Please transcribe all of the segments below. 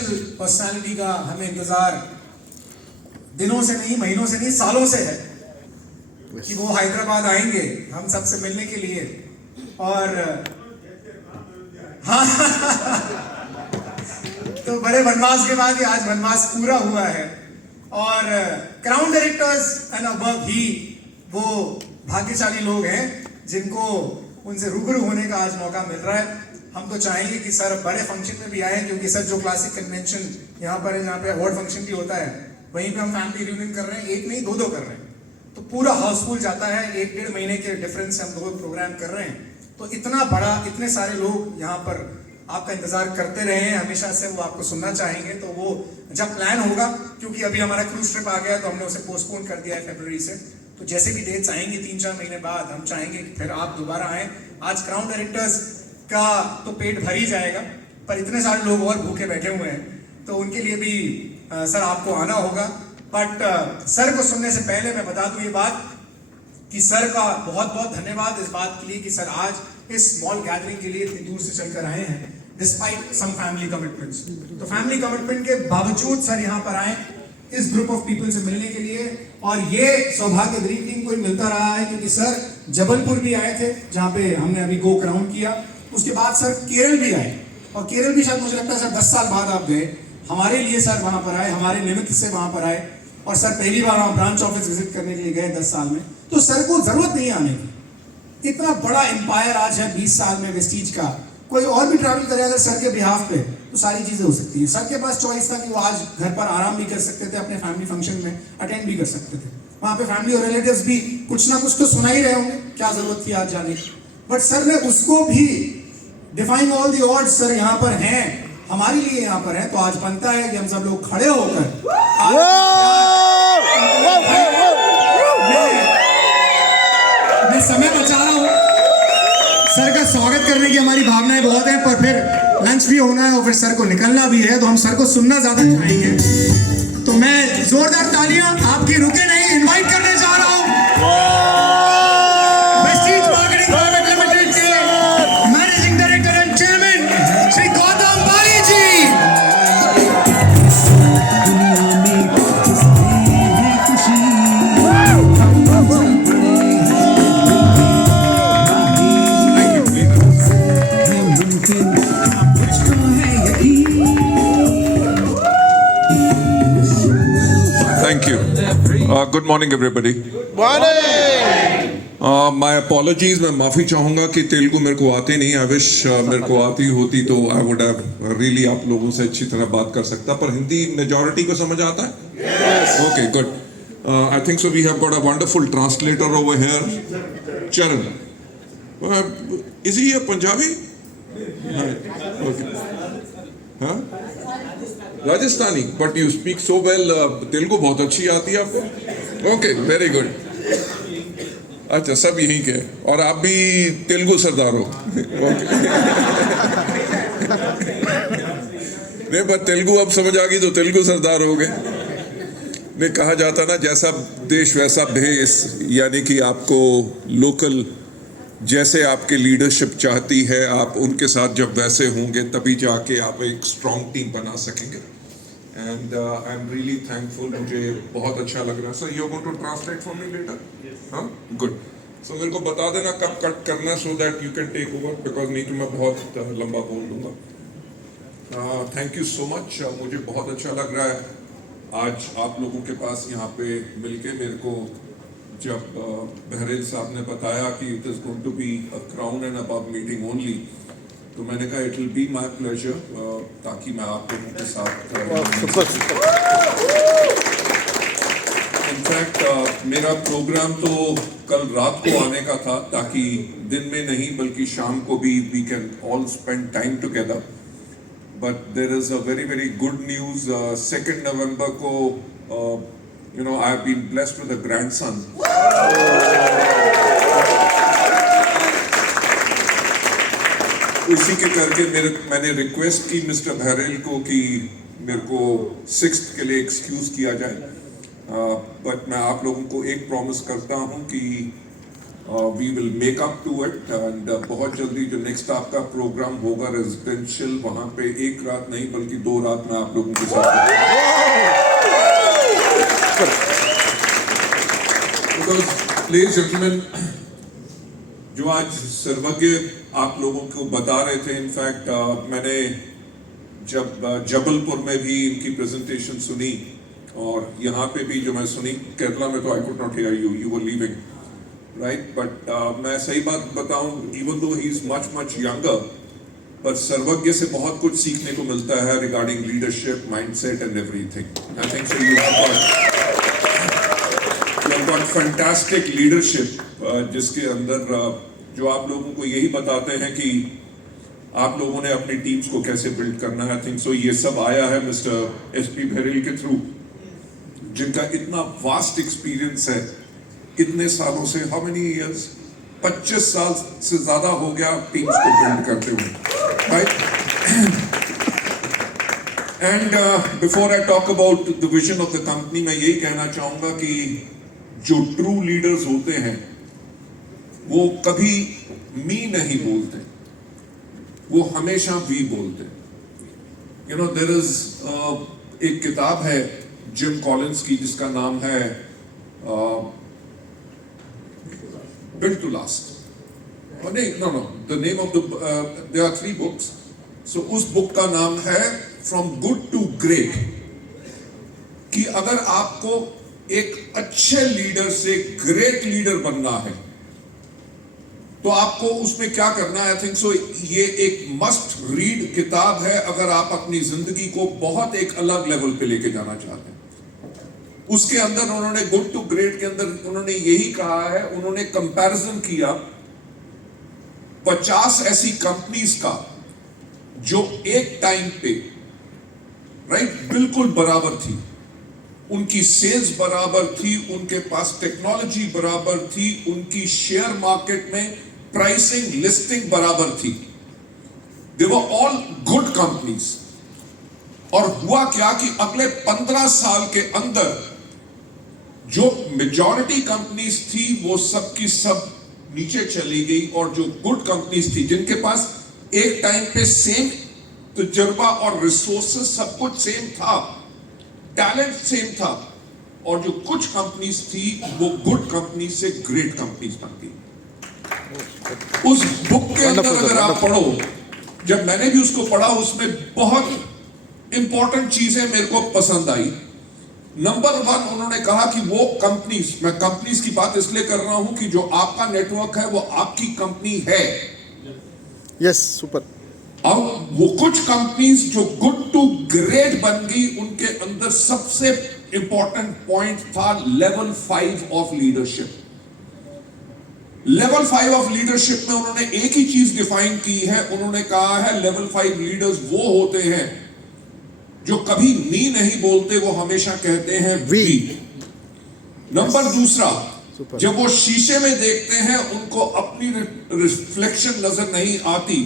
Personality का हमें इंतजार दिनों से नहीं, महीनों से नहीं, सालों से है कि वो हैदराबाद आएंगे हम सबसे मिलने के लिए। और हाँ तो बड़े वनवास के बाद ही आज वनवास पूरा हुआ है। और क्राउन डायरेक्टर्स एंड अबव ही वो भाग्यशाली लोग हैं जिनको उनसे रूबरू होने का आज मौका मिल रहा है। हम तो चाहेंगे कि सर बड़े फंक्शन में भी आए, क्योंकि सर जो क्लासिक कन्वेंशन यहाँ पर है, जहाँ पे अवार्ड फंक्शन भी होता है, वहीं पे हम फैमिली रियूनियन कर रहे हैं। एक नहीं, दो कर रहे हैं, तो पूरा हाउसफुल जाता है। 1-1.5 महीने के डिफरेंस से हम 2 प्रोग्राम कर रहे हैं। तो इतना बड़ा, इतने सारे लोग यहाँ पर आपका इंतजार करते रहे हैं, हमेशा से वो आपको सुनना चाहेंगे। तो वो जब प्लान होगा, क्योंकि अभी हमारा क्रूज ट्रिप आ गया तो हमने उसे पोस्टपोन कर दिया है फरवरी से, तो जैसे भी डेट्स आएंगी 3-4 महीने बाद, हम चाहेंगे कि फिर आप दोबारा आए। आज क्राउन डायरेक्टर्स का तो पेट भर ही जाएगा, पर इतने सारे लोग और भूखे बैठे हुए हैं, तो उनके लिए भी सर आपको आना होगा। बट सर को सुनने से पहले मैं बता दूं ये बात कि सर का बहुत बहुत धन्यवाद इस बात के लिए कि सर आज इस स्मॉल गैदरिंग के लिए इतनी दूर से चलकर आए हैं, डिस्पाइट सम फैमिली कमिटमेंट्स। तो फैमिली कमिटमेंट के बावजूद सर यहाँ पर आए इस ग्रुप ऑफ पीपल से मिलने के लिए। और ये सौभाग्य गरीब टीम को ही मिलता रहा है, क्योंकि सर जबलपुर भी आए थे जहाँ पे हमने अभी गो क्राउन किया। उसके बाद सर केरल भी आए, और केरल भी शायद मुझे लगता है सर 10 साल बाद आप गए। हमारे लिए सर वहाँ पर आए, हमारे निमित्त से वहाँ पर आए, और सर पहली बार वहाँ ब्रांच ऑफिस विजिट करने के लिए गए 10 साल में। तो सर को जरूरत नहीं आने की, इतना बड़ा एम्पायर आज है 20 साल में वेस्टीज का। कोई और भी ट्रैवल करे अगर सर के बिहाफ पे, तो सारी चीजें हो सकती है। सर के पास चॉइस था कि वो आज घर पर आराम भी कर सकते थे, अपने फैमिली फंक्शन में अटेंड भी कर सकते थे। वहाँ पे फैमिली और रिलेटिव्स भी कुछ ना कुछ तो सुना ही रहे होंगे, क्या जरूरत थी आज जाने की। बट सर ने उसको भी defying all the odds, sir यहाँ पर हैं, हमारे लिए यहाँ पर हैं। तो आज बनता है कि हम सब लोग खड़े होकर मैं समय बचा रहा हूँ। सर का स्वागत करने की हमारी भावनाएं बहुत हैं, पर फिर लंच भी होना है और फिर सर को निकलना भी है, तो हम सर को सुनना ज्यादा चाहेंगे। तो मैं जोरदार तालियां आपकी रुके नहीं इनवाइट करने जा रहा हूं वेस्टीज मार्केटिंग प्राइवेट लिमिटेड के managing director and chairman Shri Gautam Bali ji. Thank you. Good morning, everybody. My apologies. मैं माफ़ी चाहूँगा कि तेलुगु मेरे को आती नहीं। I wish मेरे को आती होती तो I would have really आप लोगों से अच्छी तरह बात कर सकता। पर हिंदी मेजॉरिटी को समझ आता है? Yes. Okay, good. I think so. We have got a wonderful translator over here, Charan. Is he a Punjabi? Okay. Huh? Rajasthani, but you speak so well. Telugu बहुत अच्छी आती है आपको। Okay, very good. अच्छा, सब यहीं के, और आप भी तेलुगु सरदार हो। ओके। नहीं, पर तेलुगु अब समझ आ गई तो तेलुगु सरदार हो गए। नहीं, कहा जाता ना जैसा देश वैसा भेष, यानी कि आपको लोकल जैसे आपके लीडरशिप चाहती है, आप उनके साथ जब वैसे होंगे तभी जाके आप एक स्ट्रॉन्ग टीम बना सकेंगे। And I am really thankful, मुझे बहुत अच्छा लग रहा है। Sir, you are going to translate for me later? हाँ, गुड। सो मेरे को बता देना कब कट करना, so that you can take over, because नहीं तो मैं बहुत लंबा बोल दूंगा। Thank you so much. मुझे बहुत अच्छा लग रहा है आज आप लोगों के पास यहाँ पे मिलके। मेरे को जब बहरेल साहब ने बताया कि it is going to be a crown and above meeting only, तो मैंने कहा it will be my pleasure, ताकि मैं आप लोगों के साथ इनफैक्ट मेरा प्रोग्राम तो कल रात को आने का था, ताकि दिन में नहीं बल्कि शाम को भी we can all spend time together. But there is a very very good news. 2 नवंबर को you know, I have been blessed with a grandson. उसी के करके मैंने रिक्वेस्ट की मिस्टर बहरेल को कि मेरे को 6th के लिए एक्सक्यूज किया जाए। बट मैं आप लोगों को एक प्रॉमिस करता हूं कि we will make up to it and बहुत जल्दी जो नेक्स्ट आपका प्रोग्राम होगा रेजिडेंशियल, वहां पे एक रात नहीं बल्कि 2 रात में आप लोगों के साथ, बिकॉज लेडीज जेंटलमैन, जो आज सर्वज्ञ आप लोगों को बता रहे थे, इनफैक्ट मैंने जब जबलपुर में भी इनकी प्रेजेंटेशन सुनी और यहाँ पे भी जो मैं सुनी, केरला में तो I could not here you, you were leaving, right, but मैं सही बात बताऊं, even though he is much much younger, पर सर्वज्ञ से बहुत कुछ सीखने को मिलता है regarding leadership, mindset and everything. I think so you have got fantastic leadership, जिसके अंदर जो आप लोगों को यही बताते हैं कि आप लोगों ने अपनी टीम्स को कैसे बिल्ड करना है। आई थिंक सो ये सब आया है मिस्टर एसपी भेरिल के थ्रू, जिनका इतना वास्ट एक्सपीरियंस है, इतने सालों से, हाउ मेनी इयर्स, 25 साल से ज्यादा हो गया टीम्स को बिल्ड करते हुए, right. And before I talk about the vision of the company, मैं यही कहना चाहूंगा कि जो ट्रू लीडर्स होते हैं वो कभी मी नहीं बोलते, वो हमेशा वी बोलते। यू नो, देयर इज एक किताब है जिम कॉलिंस की जिसका नाम है Built to Last. No, the name of there are 3 books. So उस बुक का नाम है From Good to Great, कि अगर आपको एक अच्छे लीडर से ग्रेट लीडर बनना है तो आपको उसमें क्या करना है। आई थिंक सो ये एक मस्ट रीड किताब है अगर आप अपनी जिंदगी को बहुत एक अलग लेवल पे लेके जाना चाहते हैं। उसके अंदर उन्होंने गुड टू ग्रेट के अंदर उन्होंने यही कहा है, उन्होंने कंपैरिजन किया 50 ऐसी कंपनीज का जो एक टाइम पे, राइट, बिल्कुल बराबर थी, उनकी सेल्स बराबर थी, उनके पास टेक्नोलॉजी बराबर थी, उनकी शेयर मार्केट में प्राइसिंग लिस्टिंग बराबर थी, दे वर ऑल गुड कंपनीज। और हुआ क्या कि अगले 15 साल के अंदर जो मेजॉरिटी कंपनीज थी वो सब की सब नीचे चली गई, और जो गुड कंपनीज थी जिनके पास एक टाइम पे सेम तजुर्बा और रिसोर्सेस सब कुछ सेम था, टैलेंट सेम था, और जो कुछ कंपनीज थी वो गुड कंपनी से ग्रेट कंपनीज बन गई। उस बुक के अंदर अगर आप पढ़ो, जब मैंने भी उसको पढ़ा, उसमें बहुत इंपॉर्टेंट चीजें मेरे को पसंद आई। नंबर 1, उन्होंने कहा कि वो कंपनीज, मैं कंपनीज की बात इसलिए कर रहा हूं कि जो आपका नेटवर्क है वो आपकी कंपनी है। Yes, super. अब वो कुछ कंपनीज जो गुड टू ग्रेट बन गई, उनके अंदर सबसे इंपॉर्टेंट पॉइंट था level 5 of leadership. Level 5 of leadership में उन्होंने एक ही चीज डिफाइन की है, उन्होंने कहा है लेवल 5 लीडर्स वो होते हैं जो कभी मी नहीं बोलते, वो हमेशा कहते हैं वी। नंबर 2, जब वो शीशे में देखते हैं उनको अपनी रिफ्लेक्शन नजर नहीं आती,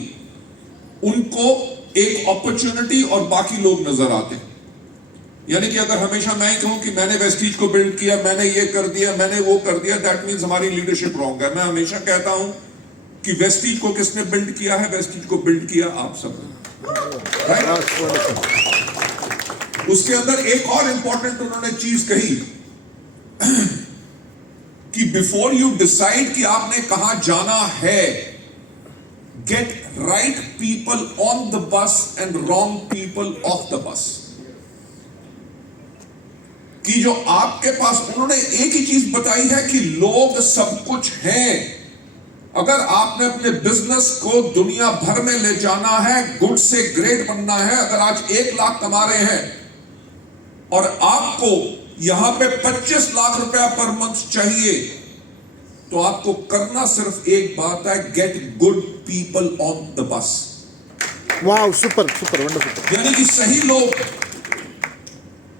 उनको एक अपॉर्चुनिटी और बाकी लोग नजर आते हैं। यानी कि अगर हमेशा मैं ही कहूं कि मैंने वेस्टीज को बिल्ड किया, मैंने ये कर दिया, मैंने वो कर दिया, दैट मींस हमारी लीडरशिप रॉन्ग है। मैं हमेशा कहता हूं कि वेस्टीज को किसने बिल्ड किया है? वेस्टीज को बिल्ड किया आप सब, राइट। उसके अंदर एक और इंपॉर्टेंट उन्होंने चीज कही कि बिफोर यू डिसाइड कि आपने कहां जाना है, get right people on the bus and wrong people of the bus. कि जो आपके पास, उन्होंने एक ही चीज बताई है कि लोग सब कुछ हैं। अगर आपने अपने बिजनेस को दुनिया भर में ले जाना है, गुड से ग्रेट बनना है, अगर आज 1 लाख कमा रहे हैं और आपको यहां पे 25 लाख रुपया पर मंथ चाहिए, तो आपको करना सिर्फ एक बात है, get good people on the bus. Wow, super super wonderful. यानी कि सही लोग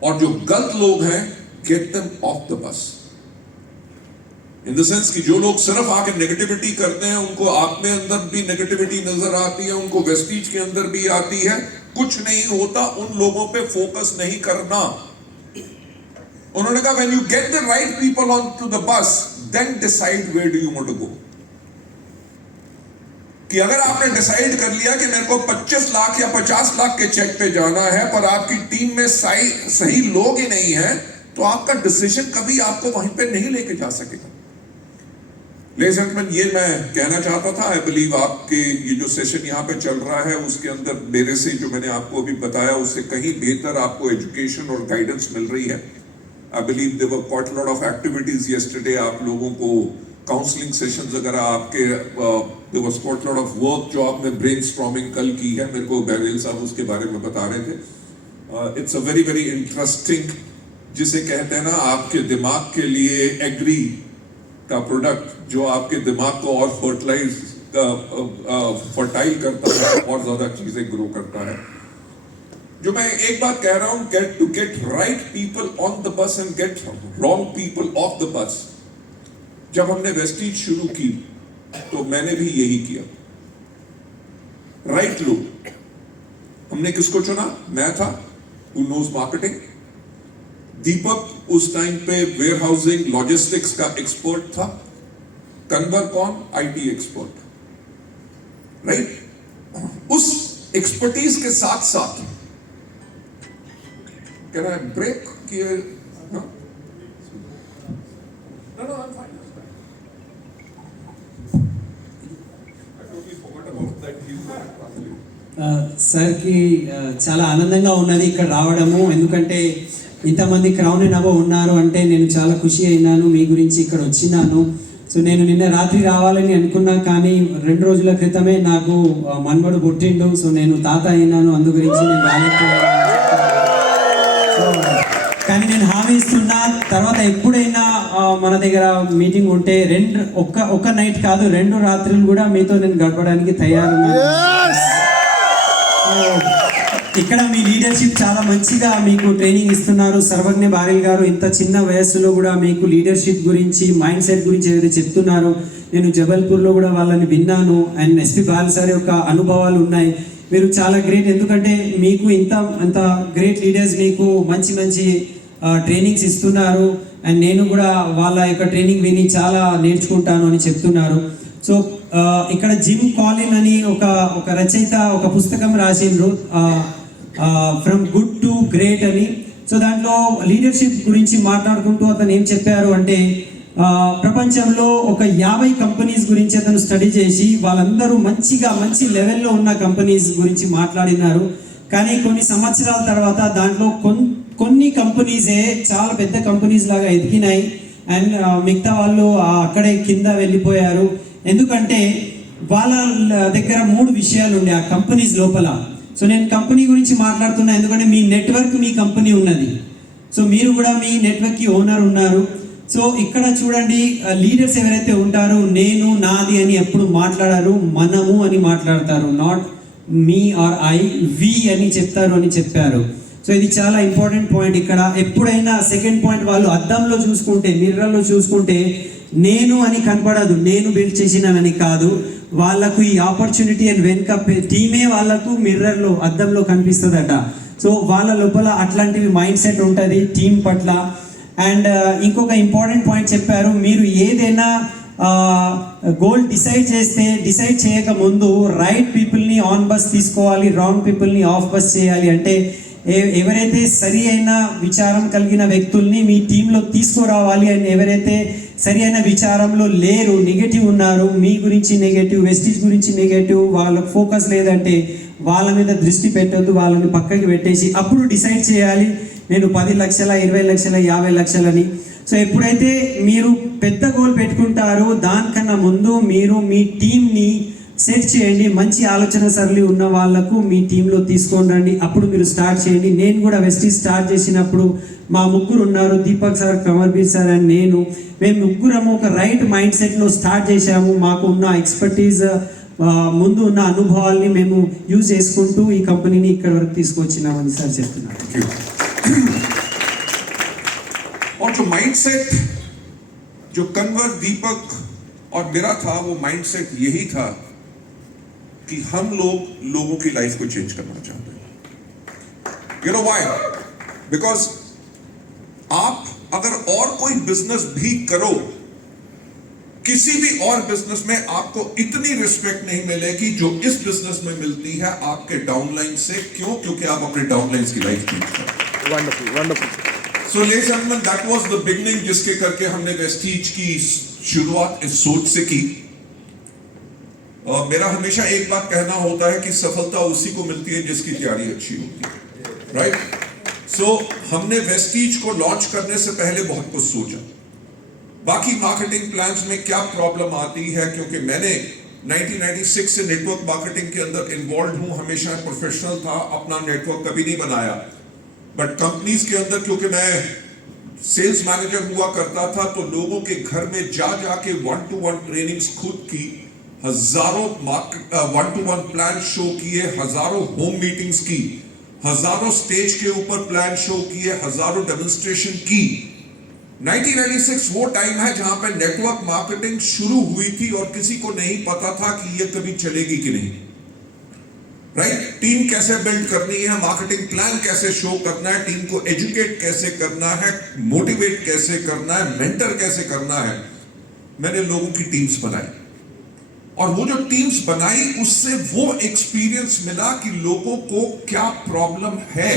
और जो गलत लोग हैं, get them of the bus. In the sense कि जो लोग सिर्फ आके नेगेटिविटी करते हैं, उनको आप में अंदर भी नेगेटिविटी नजर आती है, उनको वेस्टीज के अंदर भी आती है, कुछ नहीं होता, उन लोगों पे फोकस नहीं करना। उन्होंने कहा when you get the right people on to the bus, then decide where do you want to go. कि अगर आपने डिसाइड कर लिया कि मेरे को 25 लाख या 50 लाख के चेक पे जाना है, पर आपकी टीम में सही लोग ही नहीं है, तो आपका डिसीजन कभी आपको वहीं पे नहीं लेके जा सकेगा. लेडीज एंड जेंटलमैन, ये मैं कहना चाहता था. आई बिलीव आपके ये जो सेशन यहाँ पे चल रहा है उसके अंदर मेरे से जो मैंने आपको अभी बताया उससे कहीं बेहतर आपको एजुकेशन और गाइडेंस मिल रही है. I believe there were quite a lot of activities yesterday. आप लोगों को काउंसलिंग सेशंस वगैरह आपके there was quite a lot of work जो आपने ब्रेनस्टॉर्मिंग कल की है. मेरे को बैरियल साहब उसके बारे में बता रहे थे. It's a very very interesting, जिसे कहते हैं ना आपके दिमाग के लिए एग्री का प्रोडक्ट जो आपके दिमाग को और फर्टाइल करता है, और ज्यादा चीजें ग्रो करता है. जो मैं एक बात कह रहा हूं, get right people on the bus and get wrong people of the bus. जब हमने वेस्टीज शुरू की तो मैंने भी यही किया. राइट लोग. हमने किसको चुना? मैं था, हु नोज मार्केटिंग. दीपक उस टाइम पे वेयर हाउसिंग लॉजिस्टिक्स का एक्सपर्ट था. कन्वर कौन? IT expert. राइट. उस एक्सपर्टीज के साथ साथ कैन आई ब्रेक किए? No no, I am fine. సార్కి చాలా ఆనందంగా ఉన్నది ఇక్కడ రావడము. ఎందుకంటే ఇంతమంది క్రౌన్ అండ్ అబవ్ ఉన్నారు అంటే నేను చాలా ఖుషి అయినాను. మీ గురించి ఇక్కడ వచ్చినాను. సో నేను నిన్న రాత్రి రావాలని అనుకున్నా, కానీ 2 రోజుల క్రితమే నాకు మన్మడు పుట్టిండు. సో నేను తాత అయినాను, అందు గురించి నేను రాలేకపోయాను. సో కానీ నేను హామీ ఇస్తున్నా, తర్వాత ఎప్పుడైనా మన దగ్గర మీటింగ్ ఉంటే ఒక్క నైట్ కాదు 2 రాత్రులు కూడా మీతో నేను గడపడానికి తయారున్నాను. ఇక్కడ మీ లీడర్షిప్ చాలా మంచిగా మీకు ట్రైనింగ్ ఇస్తున్నారు. సర్వజ్ఞ బారెల్ గారు ఇంత చిన్న వయస్సులో కూడా మీకు లీడర్షిప్ గురించి, మైండ్ సెట్ గురించి ఏదైతే చెప్తున్నారో, నేను జబల్పూర్లో కూడా వాళ్ళని విన్నాను. అండ్ ఎస్పి బాల్ సార్ యొక్క అనుభవాలు ఉన్నాయి. మీరు చాలా గ్రేట్. ఎందుకంటే మీకు ఇంత గ్రేట్ లీడర్స్ మీకు మంచి ట్రైనింగ్స్ ఇస్తున్నారు. అండ్ నేను కూడా వాళ్ళ యొక్క ట్రైనింగ్ విని చాలా నేర్చుకుంటాను అని చెప్తున్నారు. సో ఇక్కడ జిమ్ కాలిన్ అని ఒక రచయిత ఒక పుస్తకం రాసిండ్రు, ఫ్రమ్ గుడ్ టు గ్రేట్ అని. సో దాంట్లో లీడర్షిప్ గురించి మాట్లాడుకుంటూ అతను ఏం చెప్పారు అంటే, ప్రపంచంలో ఒక 50 కంపెనీస్ గురించి అతను స్టడీ చేసి వాళ్ళందరూ మంచి లెవెల్లో ఉన్న కంపెనీస్ గురించి మాట్లాడినారు. కానీ కొన్ని సంవత్సరాల తర్వాత దాంట్లో కొన్ని కంపెనీసే చాలా పెద్ద కంపెనీస్ లాగా ఎదిగినాయి. అండ్ మిగతా వాళ్ళు అక్కడే కింద వెళ్ళిపోయారు. ఎందుకంటే వాళ్ళ దగ్గర 3 విషయాలు ఉండే ఆ కంపెనీస్ లోపల. సో నేను కంపెనీ గురించి మాట్లాడుతున్నా ఎందుకంటే మీ నెట్వర్క్, మీ కంపెనీ ఉన్నది. సో మీరు కూడా మీ నెట్వర్క్కి ఓనర్ ఉన్నారు. సో ఇక్కడ చూడండి, లీడర్స్ ఎవరైతే ఉంటారో నేను, నాది అని ఎప్పుడు మాట్లాడారు, మనము అని మాట్లాడతారు. నాట్ మీ ఆర్ ఐ, వి అని చెప్తారు అని చెప్పారు. సో ఇది చాలా ఇంపార్టెంట్ పాయింట్. ఇక్కడ ఎప్పుడైనా సెకండ్ పాయింట్, వాళ్ళు అద్దంలో చూసుకుంటే, మిర్రర్లో చూసుకుంటే నేను అని కనపడదు, నేను బిల్డ్ చేసినానని కాదు. వాళ్ళకు ఈ ఆపర్చునిటీ అండ్ వెనుక టీమే వాళ్ళకు మిర్రర్లో, అద్దంలో కనిపిస్తుందట. సో వాళ్ళ లోపల అట్లాంటివి మైండ్ సెట్ ఉంటుంది టీం పట్ల. అండ్ ఇంకొక ఇంపార్టెంట్ పాయింట్ చెప్పారు, మీరు ఏదైనా గోల్ డిసైడ్ చేయక ముందు రైట్ పీపుల్ని ఆన్ బస్ తీసుకోవాలి, రాంగ్ పీపుల్ని ఆఫ్ బస్ చేయాలి. అంటే ఎవరైతే సరి అయిన విచారం కలిగిన వ్యక్తుల్ని మీ టీంలో తీసుకురావాలి. అండ్ ఎవరైతే సరి అయిన విచారంలో లేరు, నెగటివ్ ఉన్నారు, మీ గురించి నెగటివ్, వెస్టీజ్ గురించి నెగటివ్, వాళ్ళకు ఫోకస్ లేదంటే వాళ్ళ మీద దృష్టి పెట్టొద్దు, వాళ్ళని పక్కకి పెట్టేసి అప్పుడు డిసైడ్ చేయాలి నేను 10 లక్షల, 20 లక్షల, 50 లక్షలని. సో ఎప్పుడైతే మీరు పెద్ద గోల్ పెట్టుకుంటారో దానికన్నా ముందు మీరు మీ టీంని సెట్ చేయండి. మంచి ఆలోచన సరళి ఉన్న వాళ్ళకు మీ టీంలో తీసుకొని రండి, అప్పుడు మీరు స్టార్ట్ చేయండి. నేను కూడా వెస్టీజ్ స్టార్ట్ చేసినప్పుడు మా 3 ఉన్నారు, దీపక్ సార్, కమర్బీర్ సార్ అండ్ మేము ముగ్గురము ఒక రైట్ మైండ్ సెట్లో స్టార్ట్ చేశాము. మాకు ఉన్న ఎక్స్పర్టీజ్, ముందు ఉన్న అనుభవాల్ని మేము యూజ్ చేసుకుంటూ ఈ కంపెనీని ఇక్కడ వరకు తీసుకొచ్చినామని సార్ చెప్తున్నారు. और जो माइंडसेट जो कन्वर, दीपक और मेरा था, वो माइंडसेट यही था कि हम लोगों की लाइफ को चेंज करना चाहते हैं. You know why? Because आप अगर और कोई बिजनेस भी करो किसी भी और बिजनेस में आपको इतनी रिस्पेक्ट नहीं मिलेगी जो इस बिजनेस में मिलती है आपके डाउनलाइन से। क्यों? क्योंकि आप अपने डाउनलाइंस की लाइफ चेंज करते हैं। Wonderful wonderful. So ladies and gentleman, that was the beginning जिसके करके हमने वेस्टीज की शुरुआत इस सोच से की। मेरा हमेशा एक बात कहना होता है कि सफलता उसी को मिलती है जिसकी तैयारी अच्छी होती है, राइट? सो हमने वेस्टीज को लॉन्च करने से पहले बहुत कुछ सोचा। बाकी मार्केटिंग प्लान्स में क्या प्रॉब्लम आती है, क्योंकि मैंने 1996 से नेटवर्क मार्केटिंग के अंदर इन्वॉल्व हूं, हमेशा प्रोफेशनल था, अपना नेटवर्क कभी नहीं बनाया। बट कंपनीज के अंदर क्योंकि मैं सेल्स मैनेजर हुआ करता था, तो लोगों के घर में जा जाके 1-to-1 ट्रेनिंग्स खुद की, हजारों 1-to-1 प्लान शो किए, हजारों होम मीटिंग्स की, हजारों स्टेज के ऊपर प्लान शो किए, हजारों डेमोन्स्ट्रेशन की। 1996 वो टाइम है जहां पे नेटवर्क मार्केटिंग शुरू हुई थी और किसी को नहीं पता था कि ये कभी चलेगी कि नहीं, राइट? टीम कैसे बिल्ड करनी है, मार्केटिंग प्लान कैसे शो करना है, टीम को एजुकेट कैसे करना है, मोटिवेट कैसे करना है, मेंटर कैसे करना है। मैंने लोगों की टीम्स बनाई और वो जो टीम्स बनाई उससे वो एक्सपीरियंस मिला कि लोगों को क्या प्रॉब्लम है।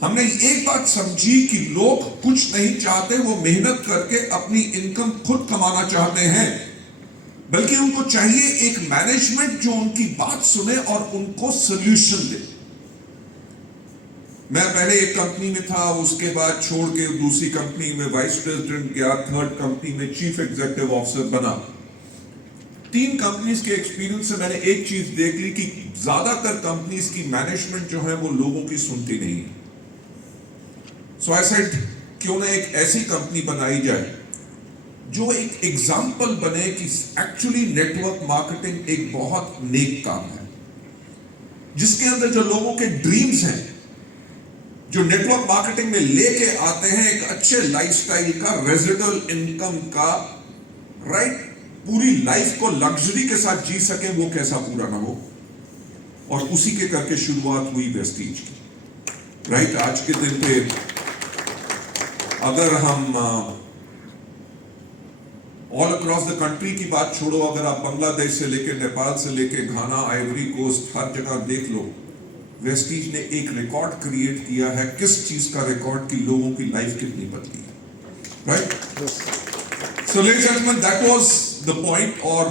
हमने एक बात समझी कि लोग कुछ नहीं चाहते, वो मेहनत करके अपनी इनकम खुद कमाना चाहते हैं, बल्कि उनको चाहिए एक मैनेजमेंट जो उनकी बात सुने और उनको सॉल्यूशन दे। मैं पहले एक कंपनी में था, उसके बाद छोड़ के दूसरी कंपनी में वाइस प्रेसिडेंट गया, थर्ड कंपनी में चीफ एग्जीक्यूटिव ऑफिसर बना। 3 कंपनीज के एक्सपीरियंस से मैंने एक चीज देख ली कि ज्यादातर कंपनीज की मैनेजमेंट जो है वो लोगों की सुनती नहीं है। सो आई सेड क्यों ना एक ऐसी कंपनी बनाई जाए जो एक एग्जाम्पल बने कि एक्चुअली नेटवर्क मार्केटिंग एक बहुत नेक काम है, जिसके अंदर जो लोगों के ड्रीम्स हैं, जो नेटवर्क मार्केटिंग में लेके आते हैं एक अच्छे लाइफस्टाइल का, रेजिडुअल इनकम का, राइट, पूरी लाइफ को लग्जरी के साथ जी सके, वो कैसा पूरा ना हो। और उसी के करके शुरुआत हुई वेस्टीज की, राइट? आज के दिन पे अगर हम ऑल अक्रॉस द कंट्री की बात छोड़ो, अगर आप बांग्लादेश से लेके, नेपाल से लेके, घाना, आइवरी कोस्ट, हर जगह देख लो, वेस्टीज ने एक रिकॉर्ड क्रिएट किया है। किस चीज का रिकॉर्ड? कि लोगों की लाइफ कितनी बदली है, right? So ladies and gentleman, that was the point. और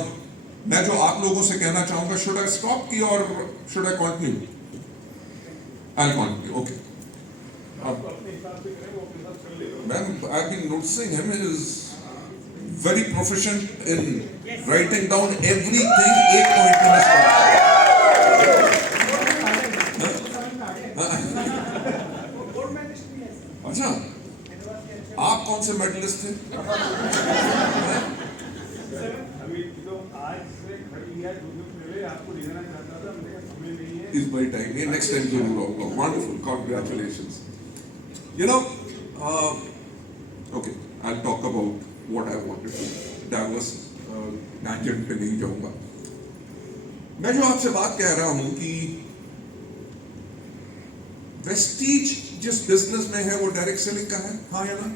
मैं जो आप लोगों से कहना चाहूंगा, शुड आई स्टॉप की और should I continue? I continue, okay. Ma'am, I have been noticing him is very proficient in writing down everything, एक पॉइंट में अच्छा, आप कौन से मेडलिस्ट थे? इस बाई टाइम, ये नेक्स्ट टाइम जरूर होगा। Wonderful, congratulations. You know, okay, I talk about what I wanted to, diverse tangent पे नहीं जाऊंगा। मैं जो आपसे बात कह रहा हूं कि वेस्टीज जिस बिजनेस में है वो डायरेक्ट सेलिंग का है, हाँ या ना?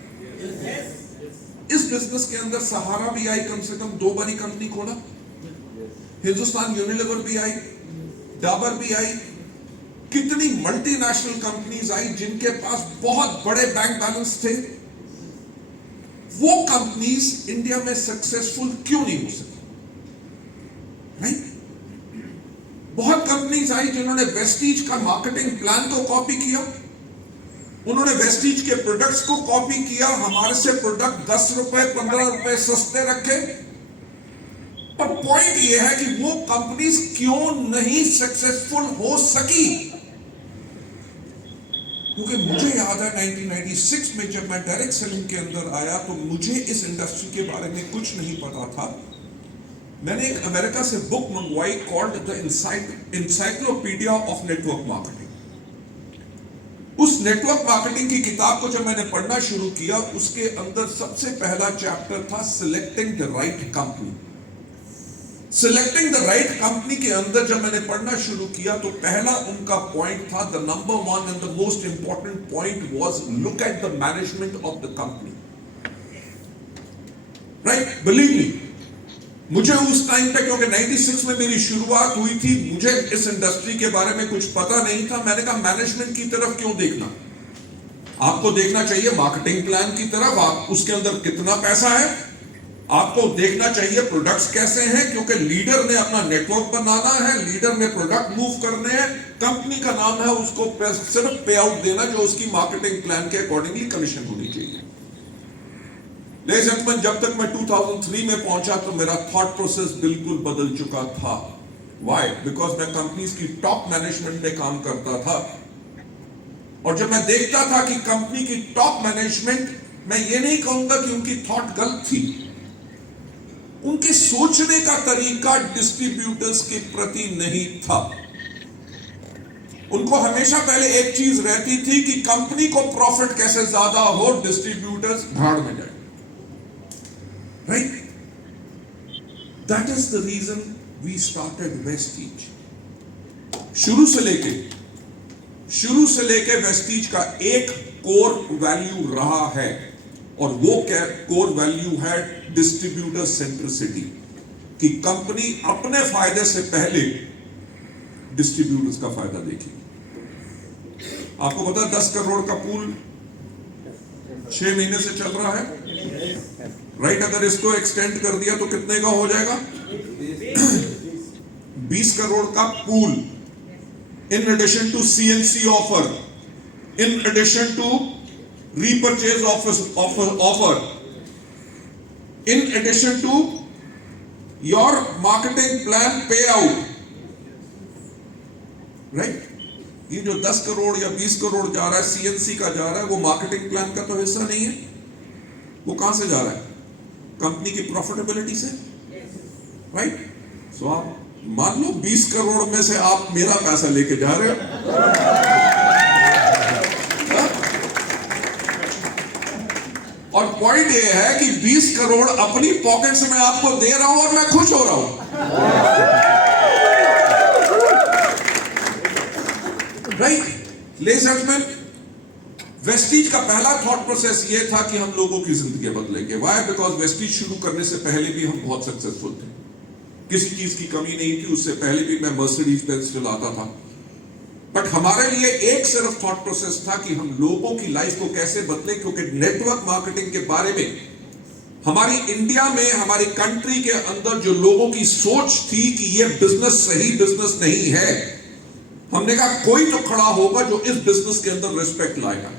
इस बिजनेस के अंदर सहारा भी आई, कम से कम 2 बड़ी कंपनी खोला, हिंदुस्तान यूनिलीवर भी आई, डाबर भी आई, कितनी मल्टीनेशनल कंपनीज आई जिनके पास बहुत बड़े बैंक बैलेंस थे। वो कंपनीज इंडिया में सक्सेसफुल क्यों नहीं हो सकी, राइट? बहुत कंपनीज आई जिन्होंने वेस्टीज का मार्केटिंग प्लान तो कॉपी किया, उन्होंने वेस्टीज के प्रोडक्ट्स को कॉपी किया, हमारे से प्रोडक्ट 10 रुपए 15 रुपए सस्ते रखे। पर पॉइंट ये है कि वो कंपनीज क्यों नहीं सक्सेसफुल हो सकी? क्योंकि मुझे याद है 1996 में जब मैं डायरेक्ट सेलिंग के अंदर आया तो मुझे इस इंडस्ट्री के बारे में कुछ नहीं पता था। मैंने एक अमेरिका से बुक मंगवाई called the encyclopedia of network marketing. उस नेटवर्क मार्केटिंग की किताब को जब मैंने पढ़ना शुरू किया, उसके अंदर सबसे पहला चैप्टर था selecting the right company. Selecting the right company के अंदर जब मैंने पढ़ना शुरू किया तो पहला उनका पॉइंट था, the number 1 and the most important point was look at the management of the company. Right, believe me, मुझे उस टाइम पे, क्योंकि 96 में मेरी शुरुआत हुई थी, मुझे इस इंडस्ट्री के बारे में कुछ पता नहीं था। मैंने कहा मैनेजमेंट की तरफ क्यों देखना, आपको देखना चाहिए मार्केटिंग प्लान की तरफ, आप उसके अंदर कितना पैसा है, आपको देखना चाहिए प्रोडक्ट्स कैसे हैं, क्योंकि लीडर ने अपना नेटवर्क बनाना है, लीडर ने प्रोडक्ट मूव करने हैं, कंपनी का नाम है उसको सिर्फ पे आउट देना जो उसकी मार्केटिंग प्लान के अकॉर्डिंगली कमीशन होनी चाहिए। लेडीज एंड जेंटलमैन, जब तक मैं 2003 में पहुंचा तो मेरा थॉट प्रोसेस बिल्कुल बदल चुका था। व्हाई? बिकॉज मैं कंपनीज की टॉप मैनेजमेंट में काम करता था, और जब मैं देखता था कि कंपनी की टॉप मैनेजमेंट, मैं ये नहीं कहूंगा कि उनकी थॉट गलत थी, उनके सोचने का तरीका डिस्ट्रीब्यूटर्स के प्रति नहीं था। उनको हमेशा पहले एक चीज रहती थी कि कंपनी को प्रॉफिट कैसे ज्यादा हो, डिस्ट्रीब्यूटर्स भाड़ में जाए। Right, that is the reason we started Vestige. शुरू से लेके वेस्टीज का एक कोर वैल्यू रहा है, और वो कोर वैल्यू है डिस्ट्रीब्यूटर सेंट्रिसिटी, कि कंपनी अपने फायदे से पहले डिस्ट्रीब्यूटर्स का फायदा देखेगी। आपको पता है 10 करोड़ का पूल 6 महीने से चल रहा है, राइट? अगर इसको एक्सटेंड कर दिया तो कितने का हो जाएगा? 20 करोड़ का pool, in addition to CNC offer, in addition to repurchase offer, in addition to your marketing plan payout, right? ये जो 10 करोड़ या 20 करोड़ जा रहा है, CNC का जा रहा है, वो मार्केटिंग प्लान का तो हिस्सा नहीं है। वो कहां से जा रहा है? कंपनी की प्रॉफिटेबिलिटी से, राइट? सो आप मान लो 20 करोड़ में से आप मेरा पैसा लेके जा रहे हो, और पॉइंट ये है कि 20 करोड़ अपनी पॉकेट से मैं आपको दे रहा हूं और मैं खुश हो रहा हूं। Right, ladies and gentleman, Vestige का पहला थॉट प्रोसेस ये था कि हम लोगों की जिंदगी बदलेंगे। व्हाई? बिकॉज वेस्टीज शुरू करने से पहले भी हम बहुत सक्सेसफुल थे, किसी चीज की कमी नहीं थी। उससे पहले भी मैं मर्सिडीज बेंज चलाता था, बट हमारे लिए एक सिर्फ थॉट प्रोसेस था कि हम लोगों की लाइफ को कैसे बदलें, क्योंकि नेटवर्क मार्केटिंग के बारे में हमारी इंडिया में, हमारी कंट्री के अंदर जो लोगों की सोच थी कि ये बिजनेस सही बिजनेस नहीं है, हमने कहा कोई तो खड़ा होगा जो इस बिजनेस के अंदर रिस्पेक्ट लाएगा।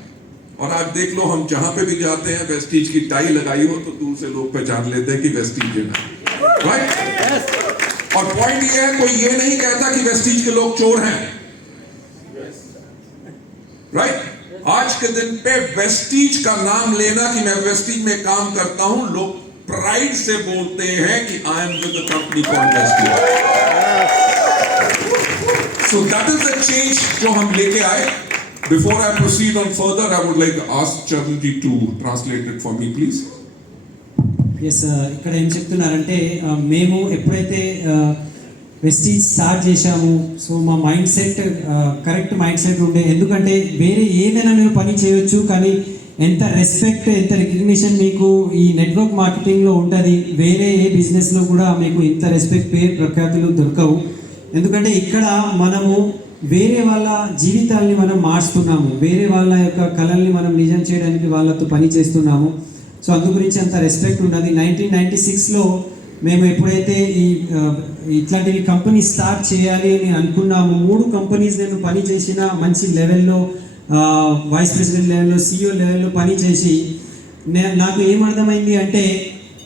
और आज देख लो, हम जहां पे भी जाते हैं, वेस्टीज की टाई लगाई हो तो दूर से लोग पहचान लेते हैं कि वेस्टीज है, राइट? और पॉइंट ये है, कोई ये नहीं कहता कि वेस्टीज के लोग चोर हैं, राइट? आज के दिन पे वेस्टीज का नाम लेना कि मैं वेस्टीज में काम करता हूं, लोग प्राइड से बोलते हैं कि I am with the company called Vestige. So that is the change जो हम लेके आए। Before I proceed on further, I would like to ask Charanji to translate it for me, please. Yes, ఇక్కడ ఏం చెప్తున్నారంటే, మేము ఎప్పుడైతే వెస్టీజ్ స్టార్ట్ చేశాము, సో మా mindset correct mindset ఉండే. ఎందుకంటే వేరే ఏదైనా మీరు పని చేయొచ్చు, కానీ ఎంత రెస్పెక్ట్, ఎంత రికగ్నిషన్ మీకు ఈ నెట్వర్క్ మార్కెటింగ్లో ఉంటుంది, వేరే ఏ బిజినెస్లో కూడా మీకు ఇంత రెస్పెక్ట్, పేరు ప్రఖ్యాతులు దొరకవు. ఎందుకంటే ఇక్కడ మనము వేరే వాళ్ళ జీవితాల్ని మనం మార్చుతున్నాము, వేరే వాళ్ళ యొక్క కళల్ని మనం నిజం చేయడానికి వాళ్ళతో పని చేస్తున్నాము. సో అందు గురించి అంత రెస్పెక్ట్ ఉన్నది. 1996లో మేము ఎప్పుడైతే ఇట్లాంటివి కంపెనీ స్టార్ట్ చేయాలి అని అనుకున్నాము, 3 కంపెనీస్ నేను పని చేసిన, మంచి లెవెల్లో, వైస్ ప్రెసిడెంట్ లెవెల్లో, CEO లెవెల్లో పని చేసి నాకు ఏమర్థమైంది అంటే,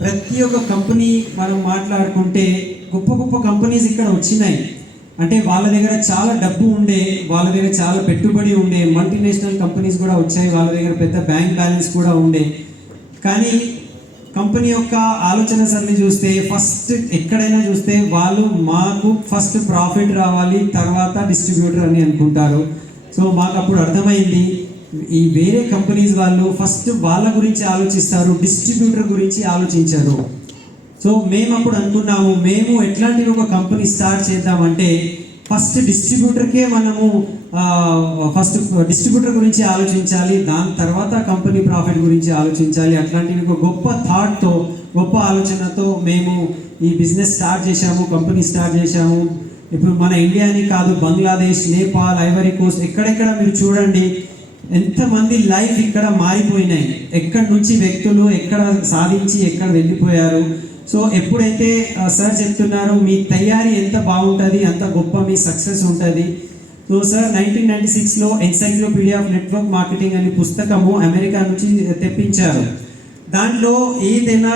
ప్రతి ఒక్క కంపెనీ మనం మాట్లాడుకుంటే గొప్ప గొప్ప కంపెనీస్ ఇక్కడ వచ్చినాయి. అంటే వాళ్ళ దగ్గర చాలా డబ్బు ఉండే, వాళ్ళ దగ్గర చాలా పెట్టుబడి ఉండే, మల్టీనేషనల్ కంపెనీస్ కూడా వచ్చాయి, వాళ్ళ దగ్గర పెద్ద బ్యాంక్ బ్యాలెన్స్ కూడా ఉండే. కానీ కంపెనీ యొక్క ఆలోచన సరళి చూస్తే, ఫస్ట్ ఎక్కడైనా చూస్తే వాళ్ళు మాకు ఫస్ట్ ప్రాఫిట్ రావాలి, తర్వాత డిస్ట్రిబ్యూటర్ అని అనుకుంటారు. సో మాకు అప్పుడు అర్థమైంది, ఈ వేరే కంపెనీస్ వాళ్ళు ఫస్ట్ వాళ్ళ గురించి ఆలోచిస్తారు, డిస్ట్రిబ్యూటర్ గురించి ఆలోచించారు. సో మేము అప్పుడు అనుకున్నాము, మేము ఎట్లాంటి ఒక కంపెనీ స్టార్ట్ చేద్దామంటే, ఫస్ట్ డిస్ట్రిబ్యూటర్కే మనము ఫస్ట్ డిస్ట్రిబ్యూటర్ గురించి ఆలోచించాలి, దాని తర్వాత కంపెనీ ప్రాఫిట్ గురించి ఆలోచించాలి. అట్లాంటి ఒక గొప్ప థాట్తో గొప్ప ఆలోచనతో మేము ఈ బిజినెస్ స్టార్ట్ చేశాము, కంపెనీ స్టార్ట్ చేశాము. ఇప్పుడు మన ఇండియాని కాదు, బంగ్లాదేశ్, నేపాల్, ఐవరీ కోస్ట్, ఎక్కడెక్కడ మీరు చూడండి ఎంతమంది లైఫ్ ఇక్కడ మారిపోయినాయి. ఎక్కడి నుంచి వ్యక్తులు ఎక్కడ సాధించి ఎక్కడ వెళ్ళిపోయారు. సో ఎప్పుడైతే సార్ చెప్తున్నారో మీ తయారీ ఎంత బాగుంటుంది అంత గొప్ప మీ సక్సెస్ ఉంటుంది. సో సార్ 1996లో ఎన్సైక్లోపీడియా ఆఫ్ నెట్వర్క్ మార్కెటింగ్ అనే పుస్తకము అమెరికా నుంచి తెప్పించారు. దాంట్లో ఏదైనా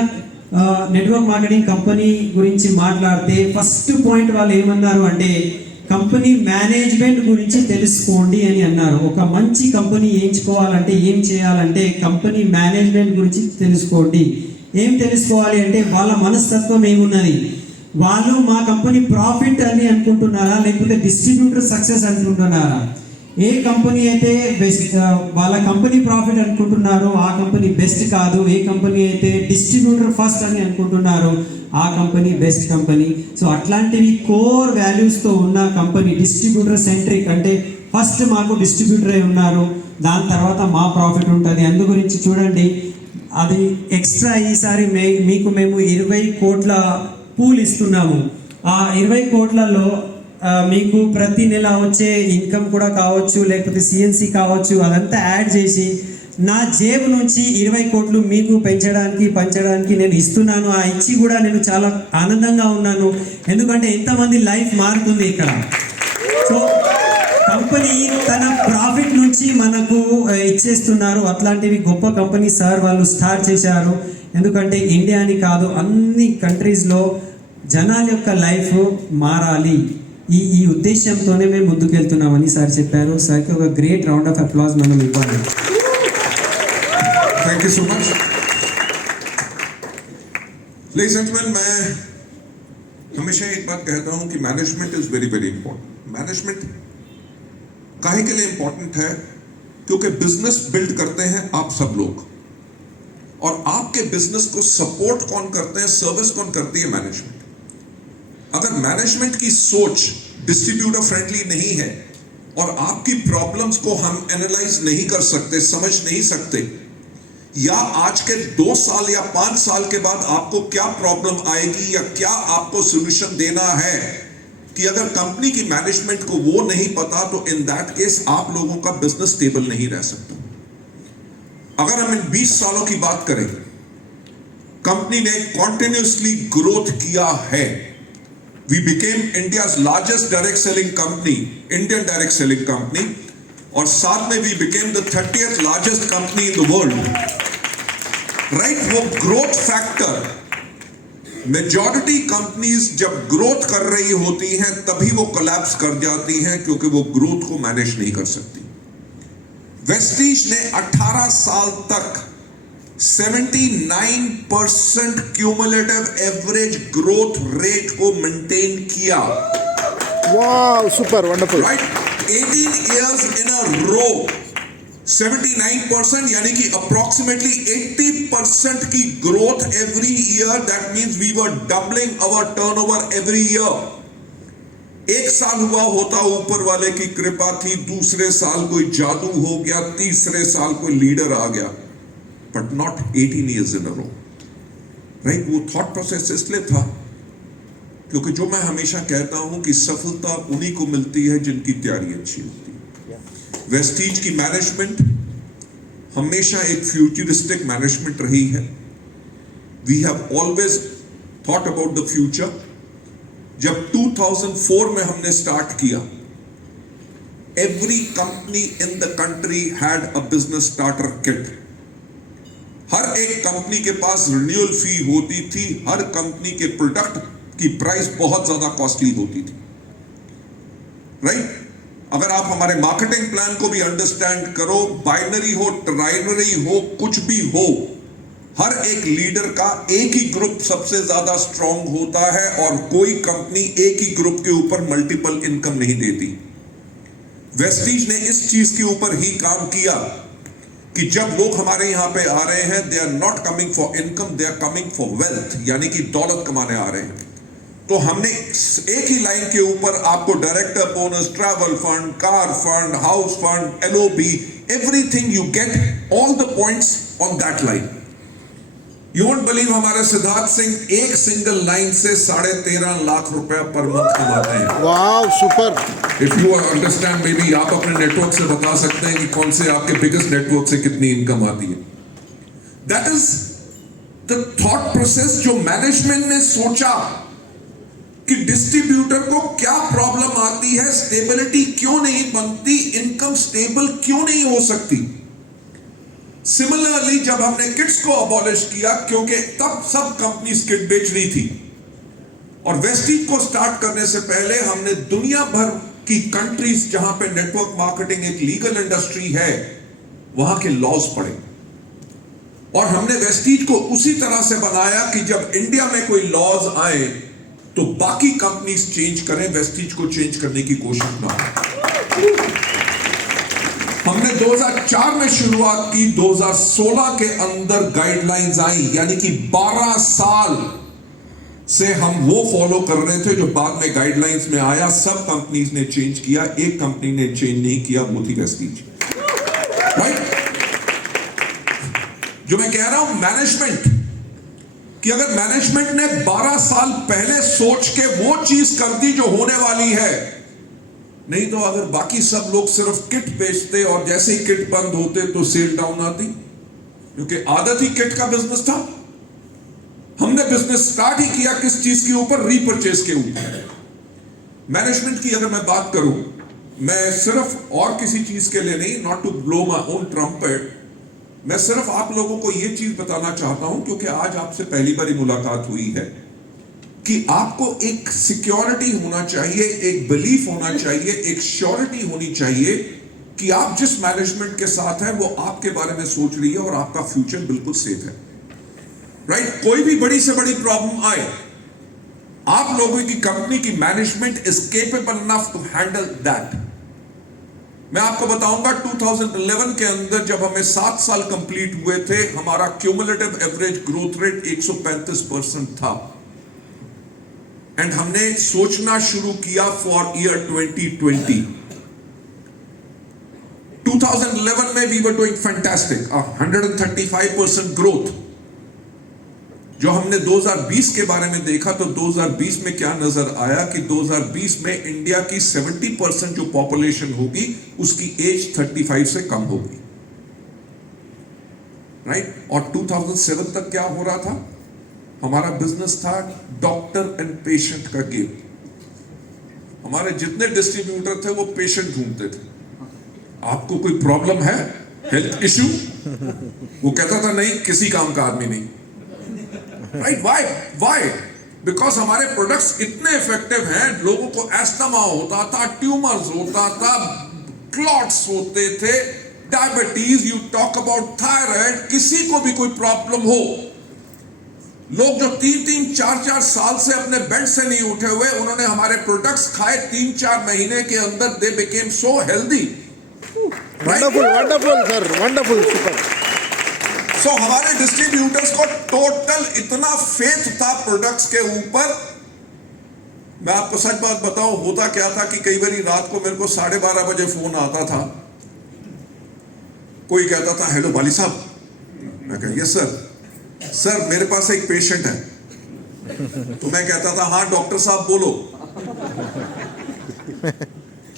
నెట్వర్క్ మార్కెటింగ్ కంపెనీ గురించి మాట్లాడితే ఫస్ట్ పాయింట్ వాళ్ళు ఏమన్నారు అంటే కంపెనీ మేనేజ్మెంట్ గురించి తెలుసుకోండి అని అన్నారు. ఒక మంచి కంపెనీ ఎంచుకోవాలంటే ఏం చేయాలంటే కంపెనీ మేనేజ్మెంట్ గురించి తెలుసుకోండి. ఏం తెలుసుకోవాలి అంటే వాళ్ళ మనస్తత్వం ఏమున్నది, వాళ్ళు మా కంపెనీ ప్రాఫిట్ అని అనుకుంటున్నారా లేకపోతే డిస్ట్రిబ్యూటర్ సక్సెస్ అనుకుంటున్నారా. ఏ కంపెనీ అయితే బెస్ట్ వాళ్ళ కంపెనీ ప్రాఫిట్ అనుకుంటున్నారో ఆ కంపెనీ బెస్ట్ కాదు. ఏ కంపెనీ అయితే డిస్ట్రిబ్యూటర్ ఫస్ట్ అని అనుకుంటున్నారో ఆ కంపెనీ బెస్ట్ కంపెనీ. సో అట్లాంటివి కోర్ వాల్యూస్తో ఉన్న కంపెనీ డిస్ట్రిబ్యూటర్ సెంట్రిక్, అంటే ఫస్ట్ మాకు డిస్ట్రిబ్యూటరే ఉన్నారు, దాని తర్వాత మా ప్రాఫిట్ ఉంటుంది. అందు గురించి చూడండి, అది ఎక్స్ట్రా ఈసారి మీకు మేము 20 కోట్ల పూల్ ఇస్తున్నాము. ఆ 20 కోట్లలో మీకు ప్రతి నెల వచ్చే ఇన్కమ్ కూడా కావచ్చు, లేకపోతే సిఎన్సి కావచ్చు, అదంతా యాడ్ చేసి నా జేబు నుంచి 20 కోట్లు మీకు పంచడానికి నేను ఇస్తున్నాను. ఆ ఇచ్చి కూడా నేను చాలా ఆనందంగా ఉన్నాను, ఎందుకంటే ఎంతమంది లైఫ్ మారుతుంది ఇక్కడ. సో కంపెనీ తన ప్రాఫిట్ నుంచి మనకు ఇచ్చేస్తున్నారు. అట్లాంటివి గొప్ప కంపెనీ సార్ వాళ్ళు స్టార్ట్ చేశారు. ఎందుకంటే ఇండియాని కాదు అన్ని కంట్రీస్లో జనాల యొక్క లైఫ్ మారాలి, ఈ ఉద్దేశంతోనే మేము ముందుకెళ్తున్నామని సార్ చెప్పారు. సార్కి ఒక గ్రేట్ రౌండ్ ఆఫ్ అప్లాజ్ మనం ఇవ్వాలి. Thank you so much. Ladies and gentleman, मैं हमेशा एक बात कहता हूं कि management is very very important. Management काहे के लिए इंपॉर्टेंट है? क्योंकि बिजनेस बिल्ड करते हैं आप सब लोग, और आपके बिजनेस को सपोर्ट कौन करते हैं, सर्विस कौन करती है? मैनेजमेंट. अगर मैनेजमेंट की सोच डिस्ट्रीब्यूटर फ्रेंडली नहीं है और आपकी प्रॉब्लम्स को हम एनालाइज नहीं कर सकते, समझ नहीं सकते, या आज के 2 साल या 5 साल के बाद आपको क्या प्रॉब्लम आएगी या क्या आपको सॉल्यूशन देना है, कि अगर कंपनी की मैनेजमेंट को वो नहीं पता, तो इन दैट केस आप लोगों का बिजनेस स्टेबल नहीं रह सकता. अगर हम इन 20 सालों की बात करें, कंपनी ने कॉन्टिन्यूसली ग्रोथ किया है. We became India's largest direct selling company, Indian direct selling company, और साथ में we became the 30th largest company in the world. Right, वो ग्रोथ फैक्टर, मेजॉरिटी कंपनीज जब ग्रोथ कर रही होती हैं तभी वो कोलैप्स कर जाती हैं, क्योंकि वो ग्रोथ को मैनेज नहीं कर सकती. वेस्टीज ने 18 साल तक 79% क्यूमुलेटिव एवरेज ग्रोथ रेट को मेंटेन किया. Wow, super, wonderful. Right, 18 years in a row 79%, यानी कि अप्रोक्सीमेटली 80% की growth every year. That means we were doubling our turnover every year. एक साल हुआ होता ऊपर वाले की कृपा थी, दूसरे साल कोई जादू हो गया, तीसरे साल कोई लीडर आ गया, but not 18 years in a row. Right, वो थॉट प्रोसेस इसलिए था क्योंकि जो मैं हमेशा कहता हूं कि सफलता उन्हीं को मिलती है जिनकी तैयारी अच्छी होती है. वेस्टीज की मैनेजमेंट हमेशा एक फ्यूचरिस्टिक मैनेजमेंट रही है. We have always thought about the future. जब 2004 में हमने स्टार्ट किया, every company in the country had a business starter kit. हर एक कंपनी के पास रिन्यूअल फी होती थी, हर कंपनी के प्रोडक्ट की प्राइस बहुत ज्यादा कॉस्टली होती थी. राइट, अगर आप हमारे मार्केटिंग प्लान को भी अंडरस्टैंड करो, बाइनरी हो, ट्राइनरी हो, कुछ भी हो, हर एक लीडर का एक ही ग्रुप सबसे ज्यादा स्ट्रांग होता है, और कोई कंपनी एक ही ग्रुप के ऊपर मल्टीपल इनकम नहीं देती. वेस्टीज ने इस चीज के ऊपर ही काम किया कि जब लोग हमारे यहां पे आ रहे हैं, they are not coming for income, they are coming for wealth, यानी कि दौलत कमाने आ रहे हैं. तो हमने एक ही लाइन के ऊपर आपको director bonus, travel fund, car fund, house fund, LOB, everything you get, all the points on that line. You won't believe हमारे सिद्धार्थ सिंह एक सिंगल लाइन से 13.5 लाख रुपया पर मंथ कमाते हैं। Wow super. If you understand, may be आप अपने network से बता सकते हैं कि कौन से आपके बिगेस्ट नेटवर्क से कितनी इनकम आती है। That is the thought process जो मैनेजमेंट ने सोचा कि डिस्ट्रीब्यूटर को क्या प्रॉब्लम आती है, स्टेबिलिटी क्यों नहीं बनती, इनकम स्टेबल क्यों नहीं हो सकती। सिमिलरली जब हमने किट्स को अबॉलिश किया, क्योंकि तब सब कंपनीज किट बेच रही थी, और वेस्टीज को स्टार्ट करने से पहले हमने दुनिया भर की कंट्रीज जहां पे नेटवर्क मार्केटिंग एक लीगल इंडस्ट्री है, वहां के लॉज पढ़े, और हमने वेस्टीज को उसी तरह से बनाया कि जब इंडिया में कोई लॉज आए तो बाकी कंपनीज चेंज करें, वेस्टीज को चेंज करने की कोशिश ना हो। हमने 2004 में शुरुआत की, 2016 के अंदर गाइडलाइंस आई, यानी कि 12 साल से हम वो फॉलो कर रहे थे जो बाद में गाइडलाइंस में आया। सब कंपनीज ने चेंज किया, एक कंपनी ने चेंज नहीं किया, वो थी वेस्टीज। राइट? जो मैं कह रहा हूं मैनेजमेंट, कि अगर मैनेजमेंट ने 12 साल पहले सोच के वो चीज कर दी जो होने वाली है, नहीं तो अगर बाकी सब लोग सिर्फ किट बेचते और जैसे ही किट बंद होते तो सेल डाउन आती, क्योंकि आदत ही किट का बिजनेस था। हमने बिजनेस स्टार्ट ही किया किस चीज के ऊपर? रीपरचेज के ऊपर। मैनेजमेंट की अगर मैं बात करूं, मैं सिर्फ और किसी चीज के लिए नहीं, not to blow my own trumpet, मैं सिर्फ आप लोगों को यह चीज बताना चाहता हूं, क्योंकि आज आपसे पहली बार मुलाकात हुई है, कि आपको एक सिक्योरिटी होना चाहिए, एक बिलीफ होना चाहिए, एक श्योरिटी होनी चाहिए कि आप जिस मैनेजमेंट के साथ हैं वो आपके बारे में सोच रही है और आपका फ्यूचर बिल्कुल सेफ है। राइट? कोई भी बड़ी से बड़ी प्रॉब्लम आए, आप लोगों की कंपनी की management is capable enough to handle that. मैं आपको बताऊंगा 2011 के अंदर जब हमें 7 साल कंप्लीट हुए थे, हमारा क्यूमुलेटिव एवरेज ग्रोथ रेट 135% था, एंड हमने सोचना शुरू किया फॉर ईयर 2020। 2011 में we were doing fantastic, 135% growth. जो हमने 2020 के बारे में देखा तो 2020 में क्या नजर आया कि 2020 में इंडिया की 70% जो पॉपुलेशन होगी उसकी एज 35 से कम होगी। राइट? और 2007 तक क्या हो रहा था? हमारा बिजनेस था डॉक्टर एंड पेशेंट का गेम। हमारे जितने डिस्ट्रीब्यूटर थे वो पेशेंट ढूंढते थे। आपको कोई प्रॉब्लम है, हेल्थ इश्यू? वो कहता था नहीं, किसी काम का आदमी नहीं। राइट? वाई? बिकॉज हमारे प्रोडक्ट्स इतने इफेक्टिव हैं, लोगों को एस्थमा होता था, ट्यूमर्स होता था, क्लॉट्स होते थे, diabetes, you talk about thyroid, किसी को भी कोई प्रॉब्लम हो, लोग जो 3-3, 4-4 साल से अपने बेड से नहीं उठे हुए, उन्होंने हमारे प्रोडक्ट्स खाए, 3-4 महीने के अंदर they became so healthy. Wonderful wonderful sir, wonderful super. So हमारे डिस्ट्रीब्यूटर्स को टोटल इतना फेथ था प्रोडक्ट्स के ऊपर। मैं आपको सच बात बताऊं, होता क्या था कि कई बार रात को मेरे को 12:30 बजे फोन आता था, कोई कहता था हेलो वाली साहब, मैं कहा यस सर मेरे पास एक पेशेंट है। तो मैं कहता था हाँ डॉक्टर साहब बोलो।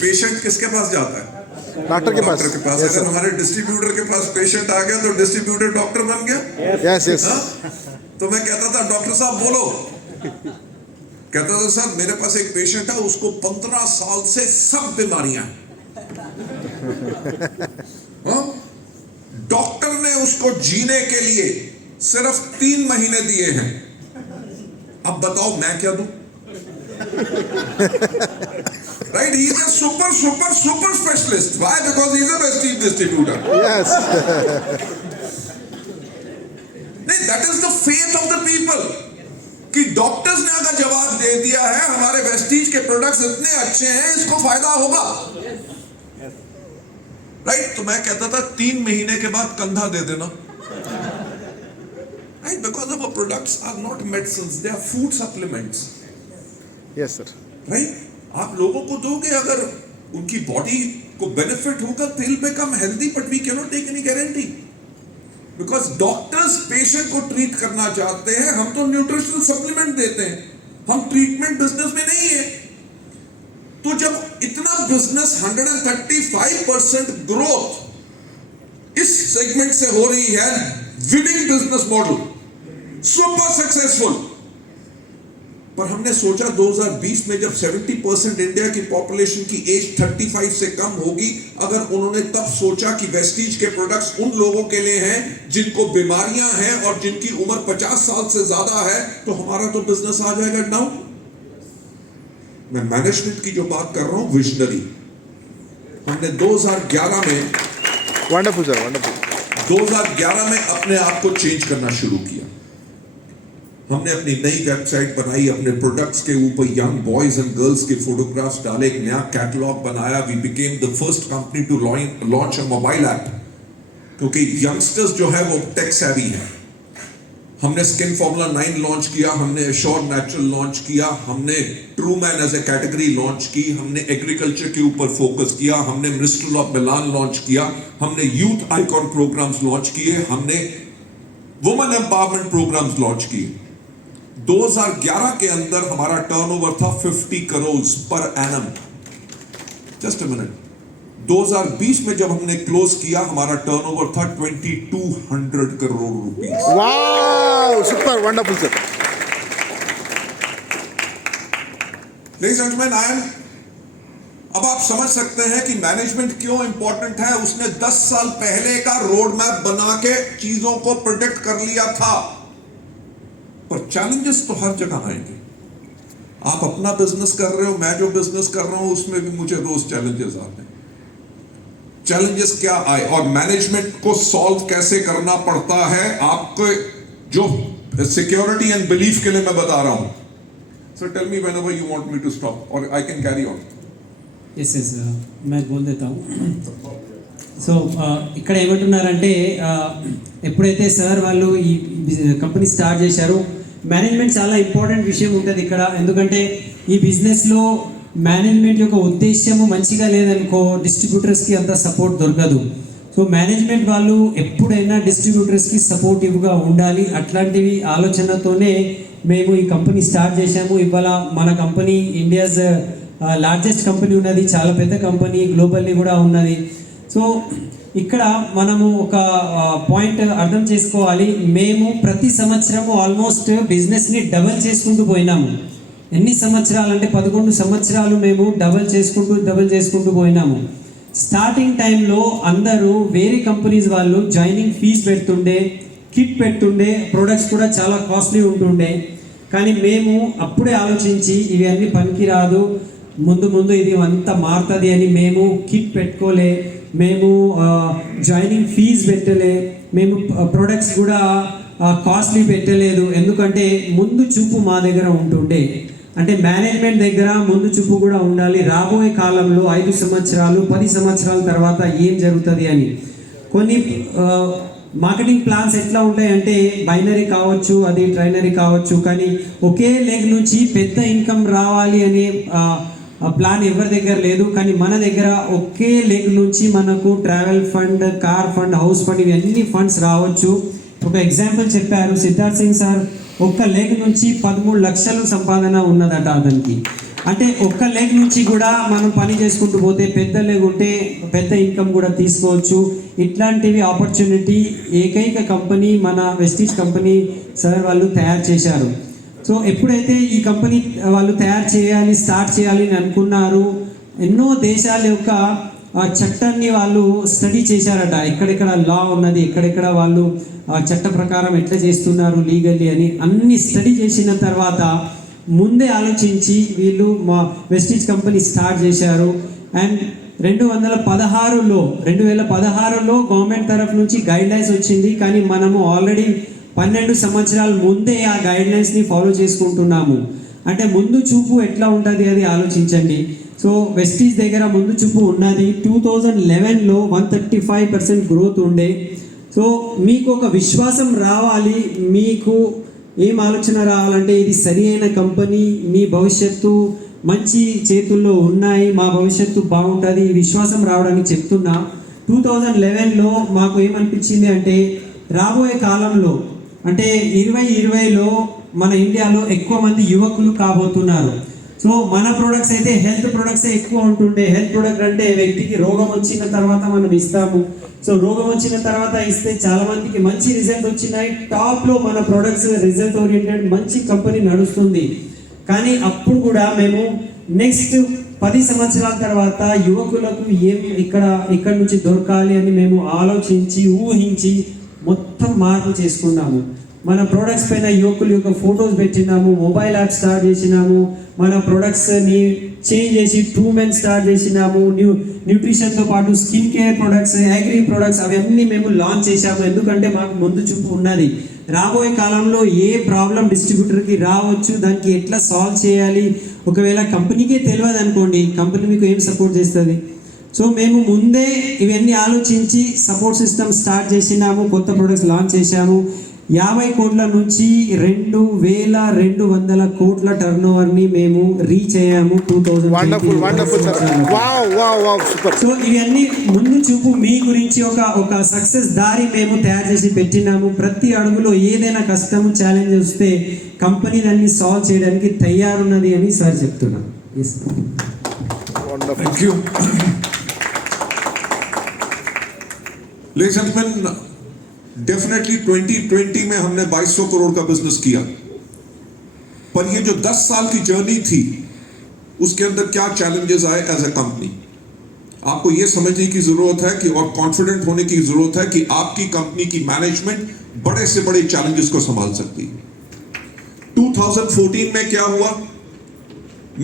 पेशेंट किसके पास जाता है? डॉक्टर के पास। अगर हमारे डिस्ट्रीब्यूटर के पास पेशेंट आ गया तो डिस्ट्रीब्यूटर डॉक्टर बन गया। Yes yes. तो मैं कहता था डॉक्टर साहब बोलो। कहता था सर मेरे पास एक पेशेंट है, उसको 15 साल से सब बीमारियां हैं। डॉक्टर ने उसको जीने के लिए सिर्फ 3 महीने दिए हैं। अब बताओ मैं क्या दूं? Right? He is a super specialist. Why? Because he is a Vestige distributor. Yes. That is the faith of the people. कि डॉक्टर्स ने अगर जवाब दे दिया है हमारे वेस्टीज के प्रोडक्ट्स इतने अच्छे हैं, इसको फायदा होगा। राइट? तो मैं कहता था 3 महीने के बाद कंधा दे देना। Right? Because our products are not medicines, they are food supplements. Yes sir. Right? आप लोगों को दोगे, अगर उनकी बॉडी को बेनिफिट होगा, they'll become healthy, but we cannot take any guarantee. Because doctors patient को ट्रीट करना चाहते हैं, हम तो न्यूट्रिशनल सप्लीमेंट देते हैं, हम ट्रीटमेंट बिजनेस में नहीं है। तो जब इतना बिजनेस 135% ग्रोथ इस सेगमेंट से हो रही है, winning business model, super successful, पर हमने सोचा 2020 में जब 70% इंडिया की पॉपुलेशन की एज 35 से कम होगी, अगर उन्होंने तब सोचा कि वेस्टीज के प्रोडक्ट्स उन लोगों के लिए हैं जिनको बीमारियां हैं और जिनकी उम्र 50 साल से ज्यादा है, तो हमारा तो बिजनेस आ जाएगा डाउन। मैं मैनेजमेंट की जो बात कर रहा हूं, विजनरी, हमने 2011 में वंडरफुल सर, वंडरफुल। 2011 में अपने आप को चेंज करना शुरू किया। हमने अपनी नई वेबसाइट बनाई, अपने प्रोडक्ट्स के ऊपर यंग बॉयज एंड गर्ल्स के फोटोग्राफ्स डाले, एक नया कैटलॉग बनाया। We became the first company to launch a mobile app, क्योंकि यंगस्टर्स जो है वो टेक सेवी है। हमने स्किन फॉर्मूला 9 लॉन्च किया, हमने एश्योर नेचुरल लॉन्च किया, हमने true man as a category launch की, हमने एग्रीकल्चर के ऊपर फोकस किया, हमने मिनिस्ट्री ऑफ मिलान लॉन्च किया, हमने यूथ आइकॉन प्रोग्राम्स लॉन्च किए, हमने वुमेन एम्पावरमेंट प्रोग्राम्स लॉन्च किए। 2011 के अंदर हमारा टर्नओवर था 50 crore per annum. Just a minute, 2020 में जब हमने क्लोज किया, हमारा टर्नओवर था 2200 crore rupees. Wow, super, wonderful sir. Ladies and gentleman, अब आप समझ सकते हैं कि मैनेजमेंट क्यों इंपॉर्टेंट है। उसने 10 साल पहले का रोड मैप बना के चीजों को प्रोडिक्ट कर लिया था, पर चैलेंजेस तो हर जगह आएंगे। आप अपना बिजनेस कर रहे हो, मैं जो बिजनेस कर रहा हूं उसमें भी मुझे रोज चैलेंजेस आते हैं। चैलेंजेस क्या आए और मैनेजमेंट को सॉल्व कैसे करना पड़ता है, आपको जो सिक्योरिटी एंड बिलीफ के लिए मैं बता रहा हूं। So tell me whenever you want me to stop और I can carry on. Yes yes मैं बोल देता हूँ. సో ఇక్కడ ఏమంటున్నారంటే ఎప్పుడైతే సార్ వాళ్ళు ఈ కంపెనీ స్టార్ట్ చేశారో మేనేజ్మెంట్ చాలా ఇంపార్టెంట్ విషయం ఉంటుంది ఇక్కడ. ఎందుకంటే ఈ బిజినెస్లో మేనేజ్మెంట్ యొక్క ఉద్దేశ్యము మంచిగా లేదనుకో డిస్ట్రిబ్యూటర్స్కి అంత సపోర్ట్ దొరకదు. సో మేనేజ్మెంట్ వాళ్ళు ఎప్పుడైనా డిస్ట్రిబ్యూటర్స్కి సపోర్టివ్గా ఉండాలి. అట్లాంటివి ఆలోచనతోనే మేము ఈ కంపెనీ స్టార్ట్ చేశాము. ఇవాళ మన కంపెనీ ఇండియాస్ లార్జెస్ట్ కంపెనీ ఉన్నది, చాలా పెద్ద కంపెనీ, గ్లోబల్లీ కూడా ఉన్నది. సో ఇక్కడ మనము ఒక పాయింట్ అర్థం చేసుకోవాలి. మేము ప్రతి సంవత్సరము ఆల్మోస్ట్ బిజినెస్ని డబల్ చేసుకుంటూ పోయినాము. ఎన్ని సంవత్సరాలు అంటే 11 సంవత్సరాలు మేము డబల్ చేసుకుంటూ పోయినాము. స్టార్టింగ్ టైంలో అందరూ వేరే కంపెనీస్ వాళ్ళు జాయినింగ్ ఫీజ్ పెడుతుండే, కిట్ పెడుతుండే, ప్రొడక్ట్స్ కూడా చాలా కాస్ట్లీ ఉంటుండే. కానీ మేము అప్పుడే ఆలోచించి ఇవన్నీ పనికిరాదు, ముందు ఇది అంతా మారుతుంది అని మేము కిట్ పెట్టుకోలే, మేము జాయినింగ్ ఫీజ్ పెట్టలే, మేము ప్రొడక్ట్స్ కూడా కాస్ట్లీ పెట్టలేదు. ఎందుకంటే ముందు చూపు మా దగ్గర ఉంటుండే. అంటే మేనేజ్మెంట్ దగ్గర ముందు చూపు కూడా ఉండాలి. రాబోయే కాలంలో 5 సంవత్సరాలు 10 సంవత్సరాల తర్వాత ఏం జరుగుతుంది అని. కొన్ని మార్కెటింగ్ ప్లాన్స్ ఎట్లా ఉంటాయంటే బైనరీ కావచ్చు, అది ట్రైనరీ కావచ్చు, కానీ ఒకే లెగ్ నుంచి పెద్ద ఇన్కమ్ రావాలి అనే ప్లాన్ ఎవరి దగ్గర లేదు. కానీ మన దగ్గర ఒకే లెగ్ నుంచి మనకు travel fund, car fund, house fund, ఇవన్నీ ఫండ్స్ రావచ్చు. ఒక ఎగ్జాంపుల్ చెప్పారు సిద్ధార్థ్ సింగ్ సార్, ఒక్క లెగ్ నుంచి 13 లక్షలు సంపాదన ఉన్నదట అతనికి. అంటే ఒక్క లెగ్ నుంచి కూడా మనం పని చేసుకుంటూ పోతే పెద్ద లెగ్ ఉంటే పెద్ద ఇన్కమ్ కూడా తీసుకోవచ్చు. ఇట్లాంటివి ఆపర్చునిటీ ఏకైక కంపెనీ మన వెస్టీజ్ కంపెనీ సార్ వాళ్ళు తయారు చేశారు. సో ఎప్పుడైతే ఈ కంపెనీ వాళ్ళు స్టార్ట్ చేయాలి అని అనుకున్నారు, ఎన్నో దేశాల యొక్క చట్టాన్ని వాళ్ళు స్టడీ చేశారట. ఎక్కడెక్కడ లా ఉన్నది, ఎక్కడెక్కడ వాళ్ళు చట్ట ప్రకారం ఎట్లా చేస్తున్నారు లీగల్లీ అని అన్ని స్టడీ చేసిన తర్వాత ముందే ఆలోచించి వీళ్ళు మా వెస్టీజ్ కంపెనీ స్టార్ట్ చేశారు. అండ్ 2016లో గవర్నమెంట్ తరఫు నుంచి గైడ్లైన్స్ వచ్చింది. కానీ మనము ఆల్రెడీ 12 సంవత్సరాల ముందే ఆ గైడ్లైన్స్ని ఫాలో చేసుకుంటున్నాము. అంటే ముందు చూపు ఎట్లా ఉంటుంది అది ఆలోచించండి. సో వెస్టీజ్ దగ్గర ముందు చూపు ఉన్నది. 2011లో 135% గ్రోత్ ఉండే. సో మీకు ఒక విశ్వాసం రావాలి, మీకు ఏం ఆలోచన రావాలంటే ఇది సరి అయిన కంపెనీ, మీ భవిష్యత్తు మంచి చేతుల్లో ఉన్నాయి, మా భవిష్యత్తు బాగుంటుంది, ఈ విశ్వాసం రావడానికి చెప్తున్నా. 2011లో మాకు ఏమనిపించింది అంటే రాబోయే కాలంలో అంటే 2020లో మన ఇండియాలో ఎక్కువ మంది యువకులు కాబోతున్నారు. సో మన ప్రొడక్ట్స్ అయితే హెల్త్ ప్రొడక్ట్స్ ఎక్కువ ఉంటుండే. హెల్త్ ప్రొడక్ట్ అంటే వ్యక్తికి రోగం వచ్చిన తర్వాత మనం ఇస్తాము. సో రోగం వచ్చిన తర్వాత ఇస్తే చాలా మందికి మంచి రిజల్ట్ వచ్చినాయి. టాప్లో మన ప్రొడక్ట్స్ రిజల్ట్ ఓరియంటెడ్ మంచి కంపెనీ నడుస్తుంది. కానీ అప్పుడు కూడా మేము నెక్స్ట్ 10 సంవత్సరాల తర్వాత యువకులకు ఇక్కడ నుంచి దొరకాలి అని మేము ఆలోచించి ఊహించి మొత్తం మార్పు చేసుకున్నాము. మన ప్రొడక్ట్స్ పైన యువకుల యొక్క ఫొటోస్ పెట్టినాము, మొబైల్ యాప్ స్టార్ట్ చేసినాము, మన ప్రొడక్ట్స్ని చేంజ్ చేసి ట్రూ మెన్ స్టార్ట్ చేసినాము, న్యూట్రిషన్తో పాటు skin care products, agri products అవన్నీ మేము లాంచ్ చేశాము. ఎందుకంటే మాకు ముందు చూపు ఉన్నది. రాబోయే కాలంలో ఏ ప్రాబ్లం డిస్ట్రిబ్యూటర్కి రావచ్చు, దానికి ఎట్లా సాల్వ్ చేయాలి. ఒకవేళ కంపెనీకే తెలియదు అనుకోండి, కంపెనీ మీకు ఏం సపోర్ట్ చేస్తుంది. సో మేము ముందే ఇవన్నీ ఆలోచించి సపోర్ట్ సిస్టమ్ స్టార్ట్ చేసినాము, కొత్త ప్రొడక్ట్స్ లాంచ్ చేశాము. 50 కోట్ల నుంచి 2200 కోట్ల టర్న్ ఓవర్ని మేము రీచ్ అయ్యాము 2020. సో ఇవన్నీ ముందు చూపు మీ గురించి ఒక సక్సెస్ దారి మేము తయారు చేసి పెట్టినాము. ప్రతి అడుగులో ఏదైనా కష్టము ఛాలెంజ్ వస్తే కంపెనీ దాన్ని సాల్వ్ చేయడానికి తయారున్నది అని సార్ చెప్తున్నాను. Thank you. Ladies and gentlemen, definitely 2020 में हमने 2200 करोड़ का बिजनेस किया, पर ये जो 10 साल की जर्नी थी उसके अंदर क्या चैलेंजेस आए एज ए कंपनी, आपको ये समझने की जरूरत है कि और कॉन्फिडेंट होने की जरूरत है कि आपकी कंपनी की मैनेजमेंट बड़े से बड़े चैलेंजेस को संभाल सकती है. 2014 में क्या हुआ,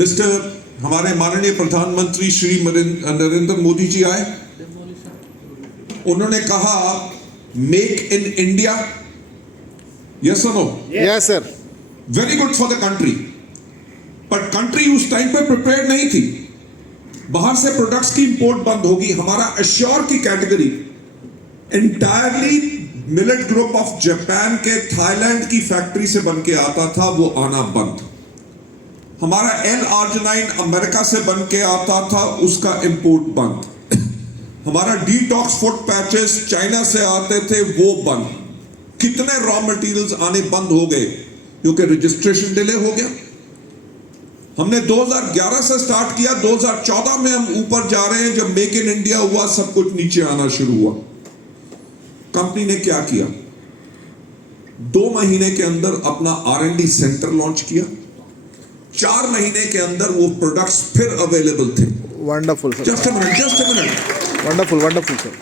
मिस्टर हमारे माननीय प्रधानमंत्री श्री नरेंद्र मोदी जी आए, उन्होंने कहा मेक इन इंडिया, यस और no? Yes sir. Very good for the country, पर कंट्री उस टाइम पे प्रिपेयर्ड नहीं थी. बाहर से प्रोडक्ट्स की इंपोर्ट बंद होगी. हमारा एश्योर की category entirely millet group of Japan के थाईलैंड की फैक्ट्री से बन के आता था, वो आना बंद. हमारा L-arginine अमेरिका से बन के आता था, उसका इंपोर्ट बंद. हमारा डिटॉक्स फुट पैचेस चाइना से आते थे, वो बंद. कितने रॉ मटेरियल्स आने बंद हो गए क्योंकि रजिस्ट्रेशन डिले हो गया. हमने 2011 से स्टार्ट किया, 2014 में हम ऊपर जा रहे हैं. जब मेक इन इंडिया हुआ सब कुछ नीचे आना शुरू हुआ. कंपनी ने क्या किया, 2 महीने के अंदर अपना R&D सेंटर लॉन्च किया. 4 महीने के अंदर वो प्रोडक्ट्स फिर अवेलेबल थे. Wonderful sir. Just a minute. Wonderful wonderful sir.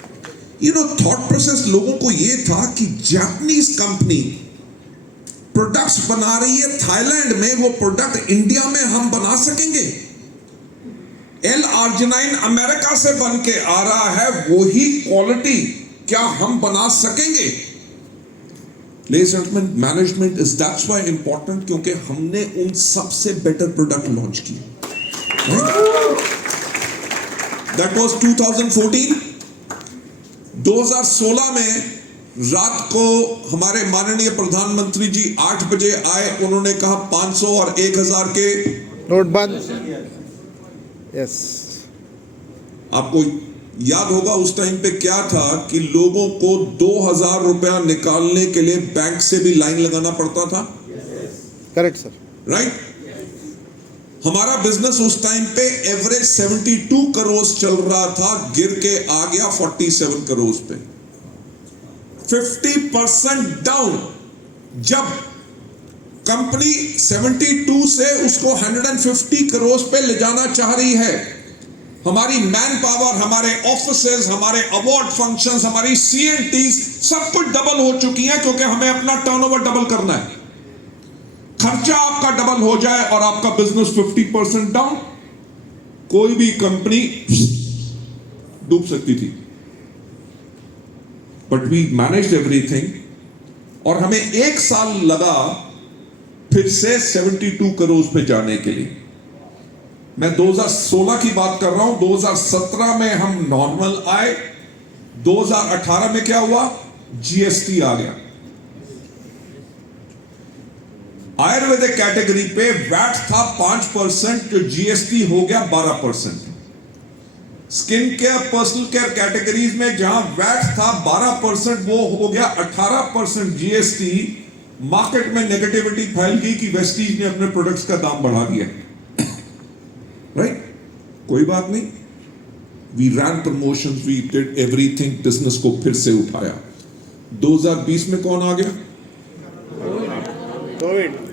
You know thought process लोगों को ये था कि जापानीज कंपनी प्रोडक्ट्स बना रही है थाईलैंड में, वो प्रोडक्ट इंडिया में हम बना सकेंगे? L-arginine अमेरिका से बन के आ रहा है, वही क्वालिटी क्या हम बना सकेंगे? Ladies and gentlemen, management is that's why important, क्योंकि हमने उन सबसे बेटर प्रोडक्ट लॉन्च किए. That was 2014. 2016 में रात को हमारे माननीय प्रधानमंत्री जी 8 बजे आए. उन्होंने कहा 500 और 1000 के नोट बंद. यस. आपको याद होगा उस टाइम पे क्या था कि लोगों को 2000 रुपया निकालने के लिए बैंक से भी लाइन लगाना पड़ता था. Correct sir. राइट. हमारा बिजनेस उस टाइम पे एवरेज 72 करोड़ चल रहा था, गिर के आ गया 47 करोड़ पे. 50% डाउन. जब कंपनी 72 से उसको 150 करोड़ पे ले जाना चाह रही है, हमारी मैन पावर, हमारे ऑफिसेज, हमारे अवार्ड फंक्शंस, हमारी CNTs सब कुछ डबल हो चुकी हैं, क्योंकि हमें अपना टर्नओवर डबल करना है. खर्चा आपका डबल हो जाए और आपका बिजनेस 50% डाउन, कोई भी कंपनी डूब सकती थी. बट वी मैनेज्ड एवरीथिंग, और हमें 1 साल लगा फिर से 72 करोड़ पे जाने के लिए. मैं 2016 की बात कर रहा हूं. 2017 में हम नॉर्मल आए. 2018 में क्या हुआ, GST आ गया. आयुर्वेदिक कैटेगरी पे वैट था 5%, जो GST हो गया 12%. Skin care personal care categories में जहां वैट था 12%, वो हो गया 18% जीएसटी। मार्केट में नेगेटिविटी फैल गई कि वेस्टीज ने अपने प्रोडक्ट्स का दाम बढ़ा दिया। राइट, कोई बात नहीं, we ran promotions, we did everything, business को फिर से उठाया। 2020 में कौन आ गया?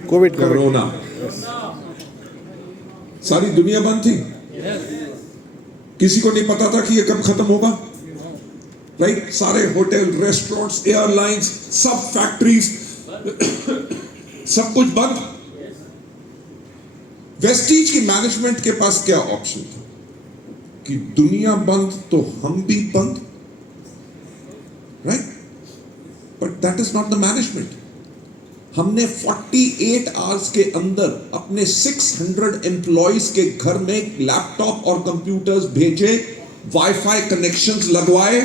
Covid corona. सारी दुनिया बंद थी, किसी को नहीं पता था कि ये कब खत्म होगा। राइट, सारे होटल, रेस्टोरेंट्स, एयरलाइंस, सब फैक्ट्रीज, सब कुछ बंद। वेस्टीज की मैनेजमेंट के पास क्या ऑप्शन था कि दुनिया बंद तो हम भी बंद। Right, but that is not the management. हमने 48 आवर्स के अंदर अपने 600 एम्प्लॉइज के घर में लैपटॉप और कंप्यूटर्स भेजे, वाईफाई कनेक्शंस लगवाए।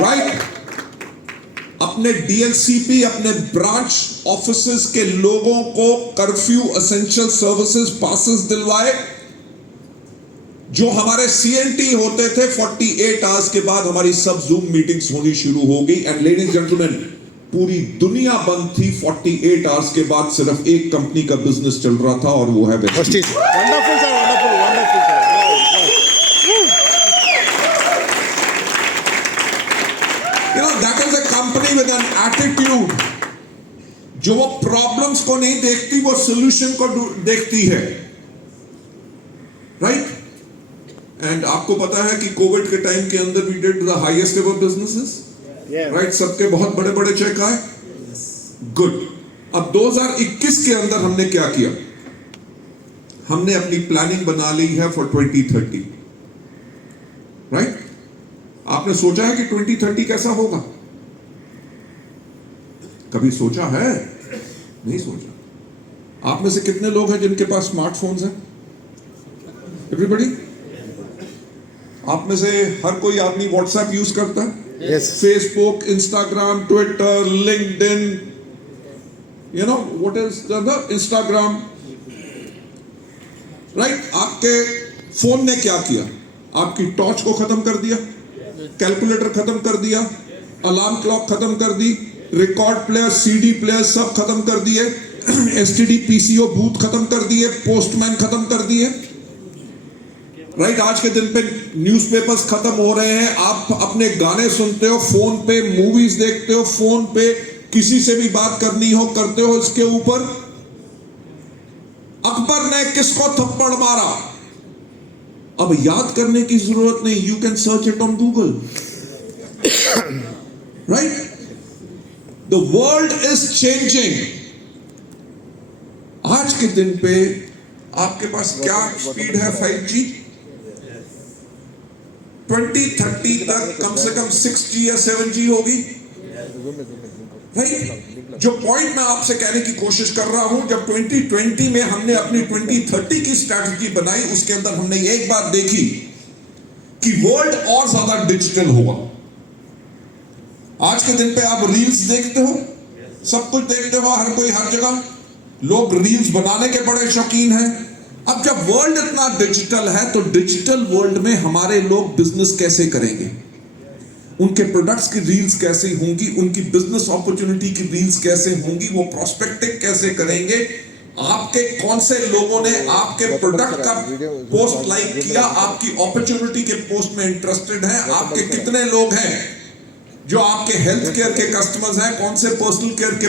राइट, अपने डीएलसीपी, अपने ब्रांच ऑफिसेस के लोगों को कर्फ्यू एसेंशियल सर्विसेज पासेस दिलवाए। जो हमारे सीएनटी होते थे 48 आवर्स के बाद हमारी सब जूम मीटिंग्स होनी शुरू हो गई। एंड लेडीज एंड जेंटलमैन, पूरी दुनिया बंद थी। 48 आवर्स के बाद सिर्फ एक कंपनी का बिजनेस चल रहा था और वो है Vestige. Wonderful sir, wonderful sir. You know, that is a company with an attitude, जो वो प्रॉब्लम्स को नहीं देखती, वो सोल्यूशन को देखती है। राइट, एंड आपको पता है कि कोविड के टाइम के अंदर we did the highest ever businesses. Right, सबके बहुत बड़े बड़े चेक आए। गुड। अब 2021 के अंदर हमने क्या किया? हमने अपनी प्लानिंग बना ली है फॉर 2030। राइट, आपने सोचा है कि 2030 कैसा होगा? कभी सोचा है? नहीं सोचा। आप में से कितने लोग हैं जिनके पास स्मार्टफोन्स हैं? एवरीबडी? आप में से हर कोई आदमी व्हाट्सएप यूज करता है? Yes. Facebook, Instagram, Twitter, LinkedIn, you know what is the Instagram. Right, आपके फोन ने क्या किया? आपकी टॉर्च को खत्म कर दिया, कैलकुलेटर खत्म कर दिया, अलार्म क्लॉक खत्म कर दी, रिकॉर्ड प्लेयर, सीडी प्लेयर सब खत्म कर दिए, एसटीडी पीसीओ बूथ खत्म कर दिए, पोस्टमैन खत्म कर दिए। राइट, आज के दिन पे न्यूज़पेपर्स खत्म हो रहे हैं। आप अपने गाने सुनते हो फोन पे, मूवीज देखते हो फोन पे, किसी से भी बात करनी हो करते हो इसके ऊपर। अकबर ने किसको थप्पड़ मारा? अब याद करने की जरूरत नहीं, you can search it on Google. Right, the world is changing. आज के दिन पे आपके पास क्या स्पीड है? 5G। 2030 तक कम से कम 6G या 7G होगी। राइट, जो पॉइंट मैं आपसे कहने की कोशिश कर रहा हूं, जब 2020 में हमने अपनी 2030 की स्ट्रैटेजी बनाई, उसके अंदर हमने एक बात देखी कि वर्ल्ड और ज्यादा डिजिटल होगा। आज के दिन पे आप रील्स देखते हो, सब कुछ देखते हो, हर कोई हर जगह लोग रील्स बनाने के बड़े शौकीन हैं। अब जब वर्ल्ड इतना डिजिटल है तो डिजिटल वर्ल्ड में हमारे लोग बिजनेस कैसे करेंगे? उनके प्रोडक्ट्स की रील्स कैसे होंगी? उनकी बिजनेस अपॉर्चुनिटी की रील्स कैसे होंगी? वो प्रोस्पेक्टिंग कैसे करेंगे? आपके कौन से लोगों ने आपके प्रोडक्ट का पोस्ट लाइक किया, आपकी अपॉर्चुनिटी के पोस्ट में इंटरेस्टेड हैं? आपके कितने लोग हैं जो आपके हेल्थ केयर के कस्टमर्स हैं? कौन से पर्सनल केयर के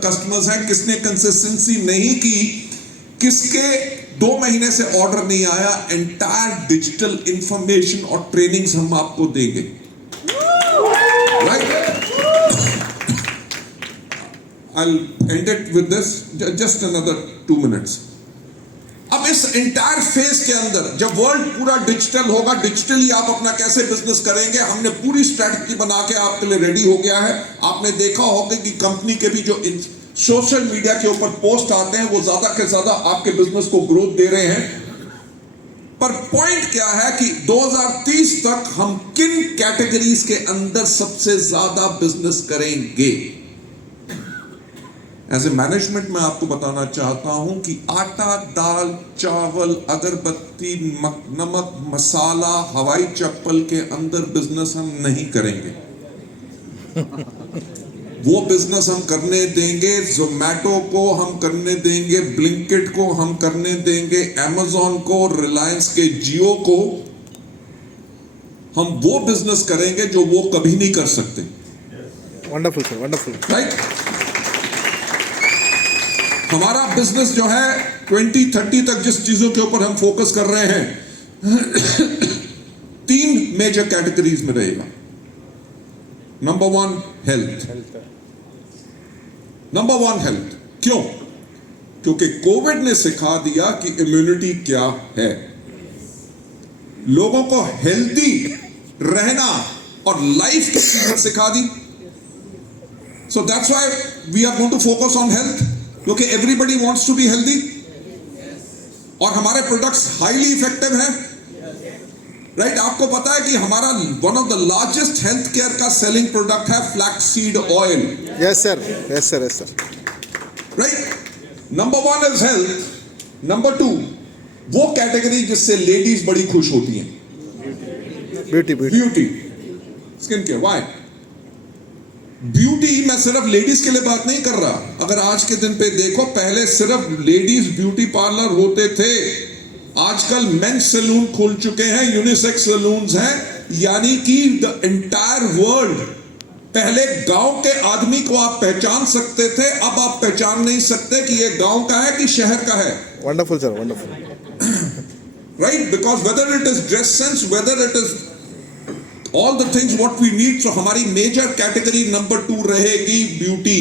कस्टमर्स हैं? किसने कंसिस्टेंसी नहीं की? किसके 2 महीने से ऑर्डर नहीं आया? एंटायर डिजिटल इंफॉर्मेशन और ट्रेनिंग्स हम आपको देंगे। Right, I'll end it with this, just another 2 minutes. अब इस एंटायर फेज के अंदर जब वर्ल्ड पूरा डिजिटल होगा, डिजिटली आप अपना कैसे बिजनेस करेंगे, हमने पूरी स्ट्रैटेजी बना के आपके लिए रेडी हो गया है। आपने देखा होगा कि कंपनी के भी जो सोशल मीडिया के ऊपर पोस्ट आते हैं वो ज्यादा के ज्यादा आपके बिजनेस को ग्रोथ दे रहे हैं। पर पॉइंट क्या है कि 2030 तक हम किन कैटेगरीज के अंदर सबसे ज्यादा बिजनेस करेंगे? एज ए मैनेजमेंट मैं आपको बताना चाहता हूं कि आटा, दाल, चावल, अगरबत्ती, नमक, मसाला, हवाई चप्पल के अंदर बिजनेस हम नहीं करेंगे। वो बिजनेस हम करने देंगे जोमैटो को, हम करने देंगे ब्लिंकिट को, हम करने देंगे अमेजॉन को, रिलायंस के जियो को। हम वो बिजनेस करेंगे जो वो कभी नहीं कर सकते। Wonderful sir, wonderful. राइट? हमारा बिजनेस जो है 2030 तक जिस चीजों के ऊपर हम फोकस कर रहे हैं 3 मेजर कैटेगरीज में रहेगा। Number 1 health. Number 1 health. क्यों? क्योंकि कोविड ने सिखा दिया कि इम्यूनिटी क्या है। लोगों को हेल्दी रहना और लाइफ की चीजें सिखा दी। So that's why we are going to focus on health, क्योंकि everybody wants to be healthy और हमारे प्रोडक्ट्स हाईली इफेक्टिव हैं। राइट? आपको पता है कि हमारा one of the largest health care का सेलिंग प्रोडक्ट है flaxseed oil. Yes sir, yes sir, yes sir. Right? Number 1 is health. Number 2 वो कैटेगरी जिससे लेडीज बड़ी खुश होती हैं, beauty, beauty. Beauty, skin care. Why? Beauty मैं सिर्फ लेडीज के लिए बात नहीं कर रहा। अगर आज के दिन पे देखो, पहले सिर्फ लेडीज ब्यूटी पार्लर होते थे, आजकल मेंस सैलून खुल चुके हैं, यूनिसेक्स सैलून्स हैं, यानी कि द एंटायर वर्ल्ड। पहले गांव के आदमी को आप पहचान सकते थे, अब आप पहचान नहीं सकते कि ये गांव का है कि शहर का है। Wonderful sir, wonderful. Right? Because whether it is dress sense, whether it is all the things what we need, so हमारी major category number 2 रहेगी beauty.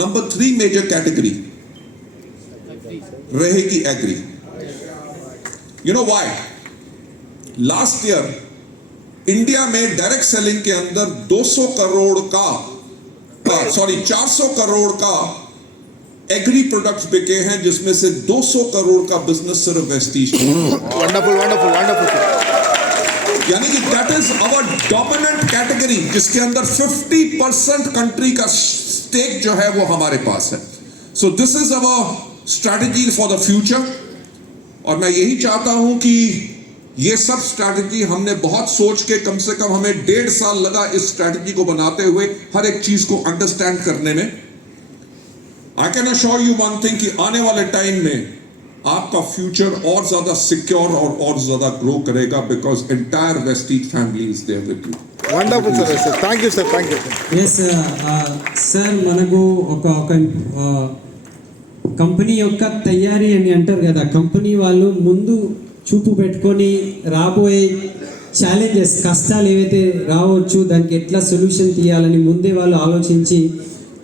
Number 3 major category रहेगी agri. You know why? Last year India में direct selling के अंदर 200 करोड़ का 400 करोड़ का agree products बिके हैं, जिसमें से 200 करोड़ का बिजनेस सिर्फ वेस्टीज। Wonderful, wonderful, wonderful. यानी कि that is our dominant category, जिसके अंदर 50% कंट्री का स्टेक जो है वो हमारे पास है। So this is our strategy for the future. और मैं यही चाहता हूं कि ये सब स्ट्रैटेजी हमने बहुत सोच के, कम से कम हमें 1.5 साल लगा इस स्ट्रैटेजी को बनाते हुए, हर एक चीज को अंडरस्टैंड करने में। I can assure you one thing कि आने वाले टाइम में आपका फ्यूचर और ज्यादा सिक्योर और ज्यादा ग्रो करेगा, because entire Vestige family is there with you. Wonderful sir, sir thank you sir, thank you sir. Yes sir, మనకు ఒక కంపెనీ యొక్క తయారీ అని అంటారు కదా, కంపెనీ వాళ్ళు ముందు చూపు పెట్టుకొని రాబోయే ఛాలెంజెస్, కష్టాలు ఏవైతే రావచ్చు దానికి ఎట్లా సొల్యూషన్ తీయాలని ముందే వాళ్ళు ఆలోచించి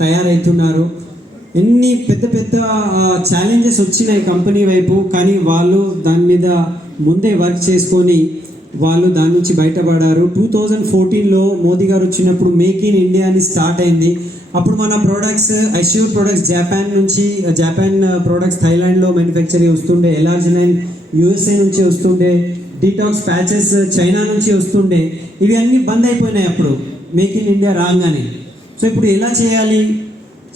తయారవుతున్నారు. ఎన్ని పెద్ద పెద్ద ఛాలెంజెస్ వచ్చినాయి కంపెనీ వైపు, కానీ వాళ్ళు దాని మీద ముందే వర్క్ చేసుకొని వాళ్ళు దాని నుంచి బయటపడారు. 2014లో మోదీ గారు వచ్చినప్పుడు మేక్ ఇన్ ఇండియా అని స్టార్ట్ అయింది. అప్పుడు మన ప్రోడక్ట్స్, ఐష్యూర్ ప్రోడక్ట్స్ జాపాన్ ప్రోడక్ట్స్ థైలాండ్లో మ్యానుఫ్యాక్చర్ వస్తుండే, ఎలార్జినైన్ యూఎస్ఏ నుంచి వస్తుండే, డీటాక్స్ ప్యాచెస్ చైనా నుంచి వస్తుండే. ఇవి అన్నీ బంద్ అయిపోయినాయి అప్పుడు మేక్ ఇన్ ఇండియా రాగానే. సో ఇప్పుడు ఎలా చేయాలి?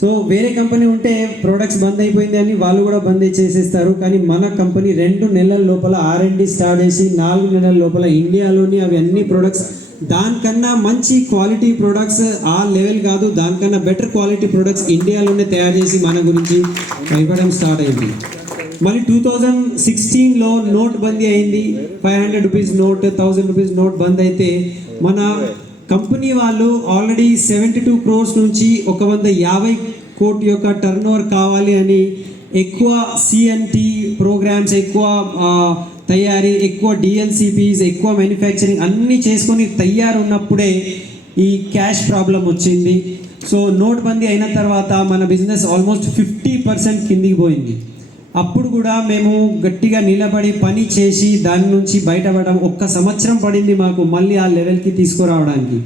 సో వేరే కంపెనీ ఉంటే ప్రోడక్ట్స్ బంద్ అయిపోయింది అని వాళ్ళు కూడా బంద్ చేసేస్తారు, కానీ మన కంపెనీ 2 నెలల లోపల R&D స్టార్ట్ చేసి 4 నెలల లోపల ఇండియాలోని అవి అన్ని ప్రోడక్ట్స్, దానికన్నా మంచి క్వాలిటీ ప్రోడక్ట్స్, ఆ లెవెల్ కాదు, దానికన్నా బెటర్ క్వాలిటీ ప్రోడక్ట్స్ ఇండియాలోనే తయారు చేసి మన గురించి భయపడడం స్టార్ట్ అయింది. మళ్ళీ 2016లో నోట్ బందీ అయింది. 500 రూపీస్ నోట్, 1000 రూపీస్ నోట్ బంద్ అయితే మన కంపెనీ వాళ్ళు ఆల్రెడీ 72 crores నుంచి 150 కోటి యొక్క టర్న్ ఓవర్ కావాలి అని ఎక్కువ CNT ప్రోగ్రామ్స్, ఎక్కువ తయారీ, ఎక్కువ DLCPs, ఎక్కువ మ్యానుఫ్యాక్చరింగ్ అన్నీ చేసుకొని తయారున్నప్పుడే ఈ క్యాష్ ప్రాబ్లం వచ్చింది. సో నోట్ బందీ అయిన తర్వాత మన బిజినెస్ ఆల్మోస్ట్ 50% కిందికి పోయింది. అప్పుడు కూడా మేము గట్టిగా నిలబడి పని చేసి దాని నుంచి బయటపడడం 1 సంవత్సరం పడింది మాకు మళ్ళీ ఆ లెవెల్కి తీసుకురావడానికి.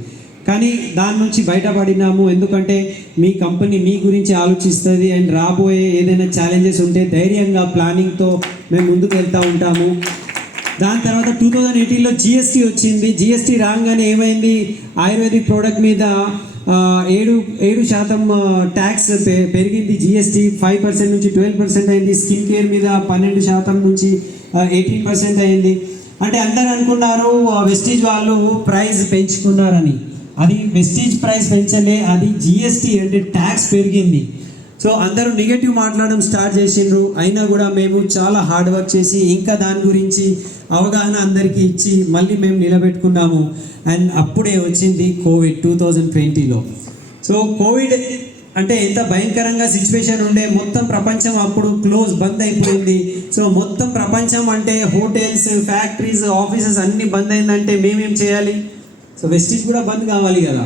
కానీ దాని నుంచి బయటపడినాము, ఎందుకంటే మీ కంపెనీ మీ గురించి ఆలోచిస్తుంది అండ్ రాబోయే ఏదైనా ఛాలెంజెస్ ఉంటే ధైర్యంగా ప్లానింగ్తో మేము ముందుకు వెళ్తూ ఉంటాము. దాని తర్వాత 2018లో GST వచ్చింది. GST రాగానే ఏమైంది, ఆయుర్వేదిక్ ప్రోడక్ట్ మీద ఏడు శాతం ట్యాక్స్ పెరిగింది. జిఎస్టీ 5% నుంచి 12% అయింది. స్కిన్ కేర్ మీద 12% నుంచి 18% అయింది. అంటే అందరు అనుకున్నారు వెస్టీజ్ వాళ్ళు ప్రైస్ పెంచుకున్నారని. అది వెస్టీజ్ ప్రైస్ పెంచలే, అది జిఎస్టీ అంటే ట్యాక్స్ పెరిగింది. సో అందరూ నెగటివ్ మాట్లాడడం స్టార్ట్ చేసిండ్రు. అయినా కూడా మేము చాలా హార్డ్ వర్క్ చేసి ఇంకా దాని గురించి అవగాహన అందరికీ ఇచ్చి మళ్ళీ మేము నిలబెట్టుకున్నాము. అండ్ అప్పుడే వచ్చింది కోవిడ్ 2020లో. సో కోవిడ్ అంటే ఎంత భయంకరంగా సిచ్యువేషన్ ఉండే, మొత్తం ప్రపంచం అప్పుడు బంద్ అయిపోయింది. సో మొత్తం ప్రపంచం అంటే హోటల్స్, ఫ్యాక్టరీస్, ఆఫీసెస్ అన్నీ బంద్ అయిందంటే మేమేం చేయాలి? సో వెస్టీజ్ కూడా బంద్ కావాలి కదా.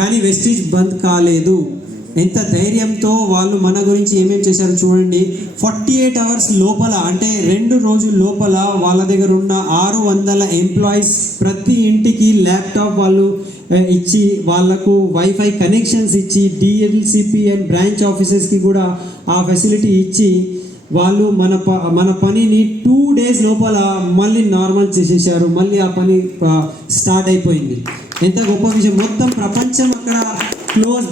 కానీ వెస్టీజ్ బంద్ కాలేదు. ఎంత ధైర్యంతో వాళ్ళు మన గురించి ఏమేమి చేశారు చూడండి. 48 అవర్స్ లోపల అంటే 2 రోజుల లోపల వాళ్ళ దగ్గర ఉన్న 600 ఎంప్లాయీస్ ప్రతి ఇంటికి ల్యాప్టాప్ వాళ్ళు ఇచ్చి, వాళ్ళకు వైఫై కనెక్షన్స్ ఇచ్చి, డిఎల్సిపి అండ్ బ్రాంచ్ ఆఫీసెస్కి కూడా ఆ ఫెసిలిటీ ఇచ్చి వాళ్ళు మన పనిని 2 డేస్ లోపల మళ్ళీ నార్మల్ చేసేసారు. మళ్ళీ ఆ పని స్టార్ట్ అయిపోయింది. ఎంత గొప్ప విషయం. మొత్తం ప్రపంచం అక్కడ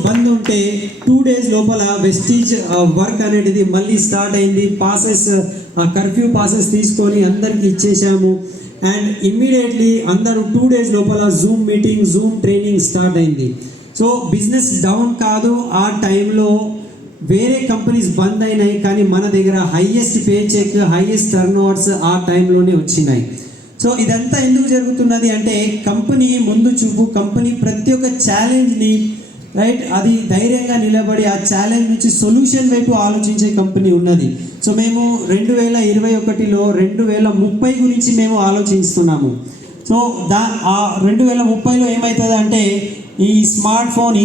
బంద్ ఉంటే 2 డేస్ లోపల వెస్టీజ్ వర్క్ అనేది మళ్ళీ స్టార్ట్ అయింది. కర్ఫ్యూ పాసెస్ తీసుకొని అందరికి ఇచ్చేసాము. అండ్ ఇమ్మీడియట్లీ అందరూ 2 డేస్ లోపల Zoom meeting, Zoom training start అయింది. సో బిజినెస్ డౌన్ కాదు. ఆ టైంలో వేరే కంపెనీస్ బంద్ అయినాయి, కానీ మన దగ్గర highest paycheck, highest turnovers ఆ టైంలోనే వచ్చినాయి. సో ఇదంతా ఎందుకు జరుగుతున్నది అంటే కంపెనీ ముందు చూపు, కంపెనీ ప్రతి ఒక్క ఛాలెంజ్ని అది ధైర్యంగా నిలబడి ఆ ఛాలెంజ్ నుంచి సొల్యూషన్ వైపు ఆలోచించే కంపెనీ ఉన్నది. సో మేము 2021లో 2030 గురించి మేము ఆలోచిస్తున్నాము. సో 2030లో ఏమవుతుంది అంటే ఈ స్మార్ట్ ఫోన్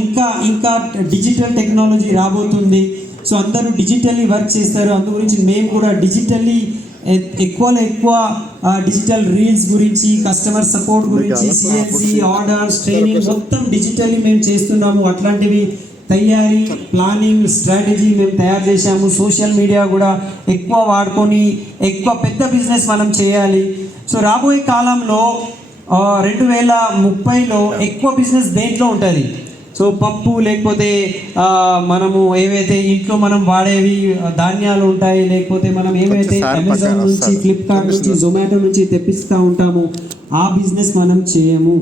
ఇంకా డిజిటల్ టెక్నాలజీ రాబోతుంది. సో అందరూ డిజిటల్లీ వర్క్ చేస్తారు. అందు గురించి మేము కూడా డిజిటల్లీ ఎక్కువ డిజిటల్ రీల్స్ గురించి, కస్టమర్ సపోర్ట్ గురించి, సిఎన్సి ఆర్డర్స్, ట్రైనింగ్ మొత్తం డిజిటల్లీ మేము చేస్తున్నాము. అట్లాంటివి తయారీ, ప్లానింగ్, స్ట్రాటజీ మేము తయారు చేశాము. సోషల్ మీడియా కూడా ఎక్కువ వాడుకొని ఎక్కువ పెద్ద బిజినెస్ మనం చేయాలి. సో రాబోయే కాలంలో 2030లో ఎక్కువ బిజినెస్ దేంట్లో ఉంటుంది? సో పప్పు, లేకపోతే మనము ఏవైతే ఇంట్లో మనం వాడేవి ధాన్యాలు ఉంటాయి, లేకపోతే మనం ఏవైతే అమెజాన్ నుంచి, ఫ్లిప్కార్ట్ నుంచి, జొమాటో నుంచి తెప్పిస్తూ ఉంటామో ఆ బిజినెస్ మనం చేయము.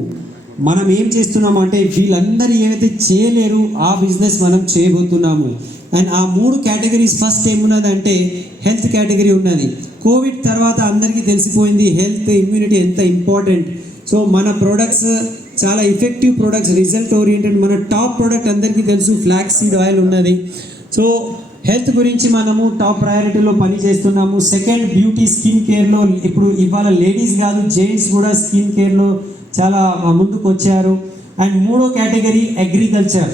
మనం ఏం చేస్తున్నాము అంటే వీళ్ళందరూ ఏవైతే చేయలేరు ఆ బిజినెస్ మనం చేయబోతున్నాము. అండ్ ఆ 3 కేటగిరీస్ ఫస్ట్ ఏమున్నది అంటే హెల్త్ కేటగిరీ ఉన్నది. కోవిడ్ తర్వాత అందరికీ తెలిసిపోయింది హెల్త్, ఇమ్యూనిటీ ఎంత ఇంపార్టెంట్. సో మన ప్రోడక్ట్స్ చాలా ఎఫెక్టివ్ ప్రొడక్ట్స్, రిజల్ట్ ఓరియంటెడ్. మన టాప్ ప్రోడక్ట్ అందరికీ తెలుసు, ఫ్లాక్స్ సీడ్ ఆయిల్ ఉన్నది. సో హెల్త్ గురించి మనము టాప్ ప్రయారిటీలో పని చేస్తున్నాము. సెకండ్ బ్యూటీ, స్కిన్ కేర్లో ఇప్పుడు ఇవాళ లేడీస్ కాదు, జెంట్స్ కూడా స్కిన్ కేర్లో చాలా ముందుకు వచ్చారు. అండ్ 3వ category agriculture.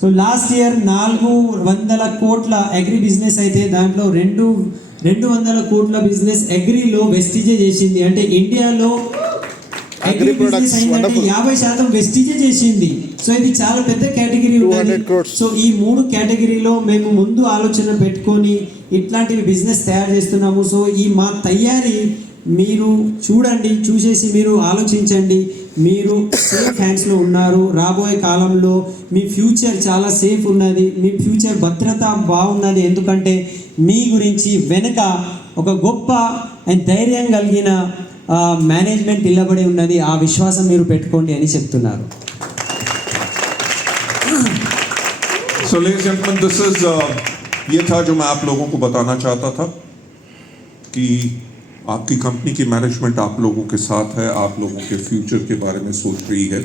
So last year 400 కోట్ల అగ్రి బిజినెస్ అయితే దాంట్లో 200 కోట్ల బిజినెస్ అగ్రిలో వెస్టీజే చేసింది. అంటే ఇండియాలో అగ్రి బిజినెస్ అయిందంటే 50% వెస్టీజే చేసింది. సో ఇది చాలా పెద్ద కేటగిరీ ఉన్నది. సో ఈ 3 కేటగిరీలో మేము ముందు ఆలోచన పెట్టుకొని ఇట్లాంటివి బిజినెస్ తయారు చేస్తున్నాము. సో ఈ మా తయారీ మీరు చూడండి, చూసేసి మీరు ఆలోచించండి. మీరు సేఫ్ హ్యాండ్స్లో ఉన్నారు. రాబోయే కాలంలో మీ ఫ్యూచర్ చాలా సేఫ్ ఉన్నది. మీ ఫ్యూచర్ భద్రత బాగున్నది. ఎందుకంటే మీ గురించి వెనుక ఒక గొప్ప అండ్ ధైర్యం కలిగిన మేనేజ్మెంట్ నిలబడి ఉన్నది. ఆ విశ్వాసం మీరు పెట్టుకోండి అని చెప్తున్నారు. So ladies and gentlemen, this is ये था जो मैं आप लोगों को बताना चाहता था कि आपकी कंपनी की मैनेजमेंट आप लोगों के साथ है, आप लोगों के फ्यूचर के बारे में सोच रही है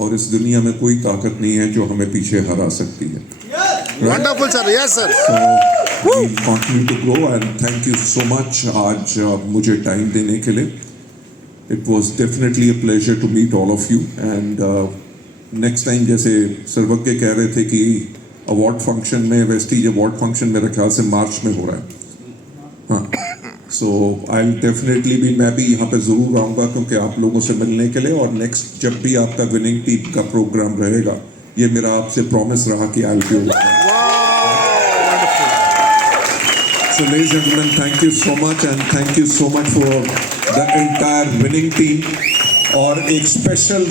और इस दुनिया में कोई ताकत नहीं है जो हमें पीछे हरा सकती है. Wonderful sir, yes sir. So we continue to grow and thank you so much आज मुझे टाइम देने के लिए. It was definitely a pleasure to meet all of you and next time जैसे सर्वज्ञ कह रहे थे कि अवार्ड फंक्शन में, वेस्टीज अवार्ड फंक्शन मेरे ख्याल से मार्च में हो रहा है. हाँ, सो आई डेफिनेटली भी, मैं भी यहाँ पे ज़रूर आऊँगा क्योंकि आप लोगों से मिलने के लिए. और नेक्स्ट जब भी आपका विनिंग टीम का प्रोग्राम रहेगा, ये मेरा आपसे प्रॉमिस रहा कि I will be. So ladies and gentlemen, thank you so much and thank you so much for the entire winning team. और एक स्पेशल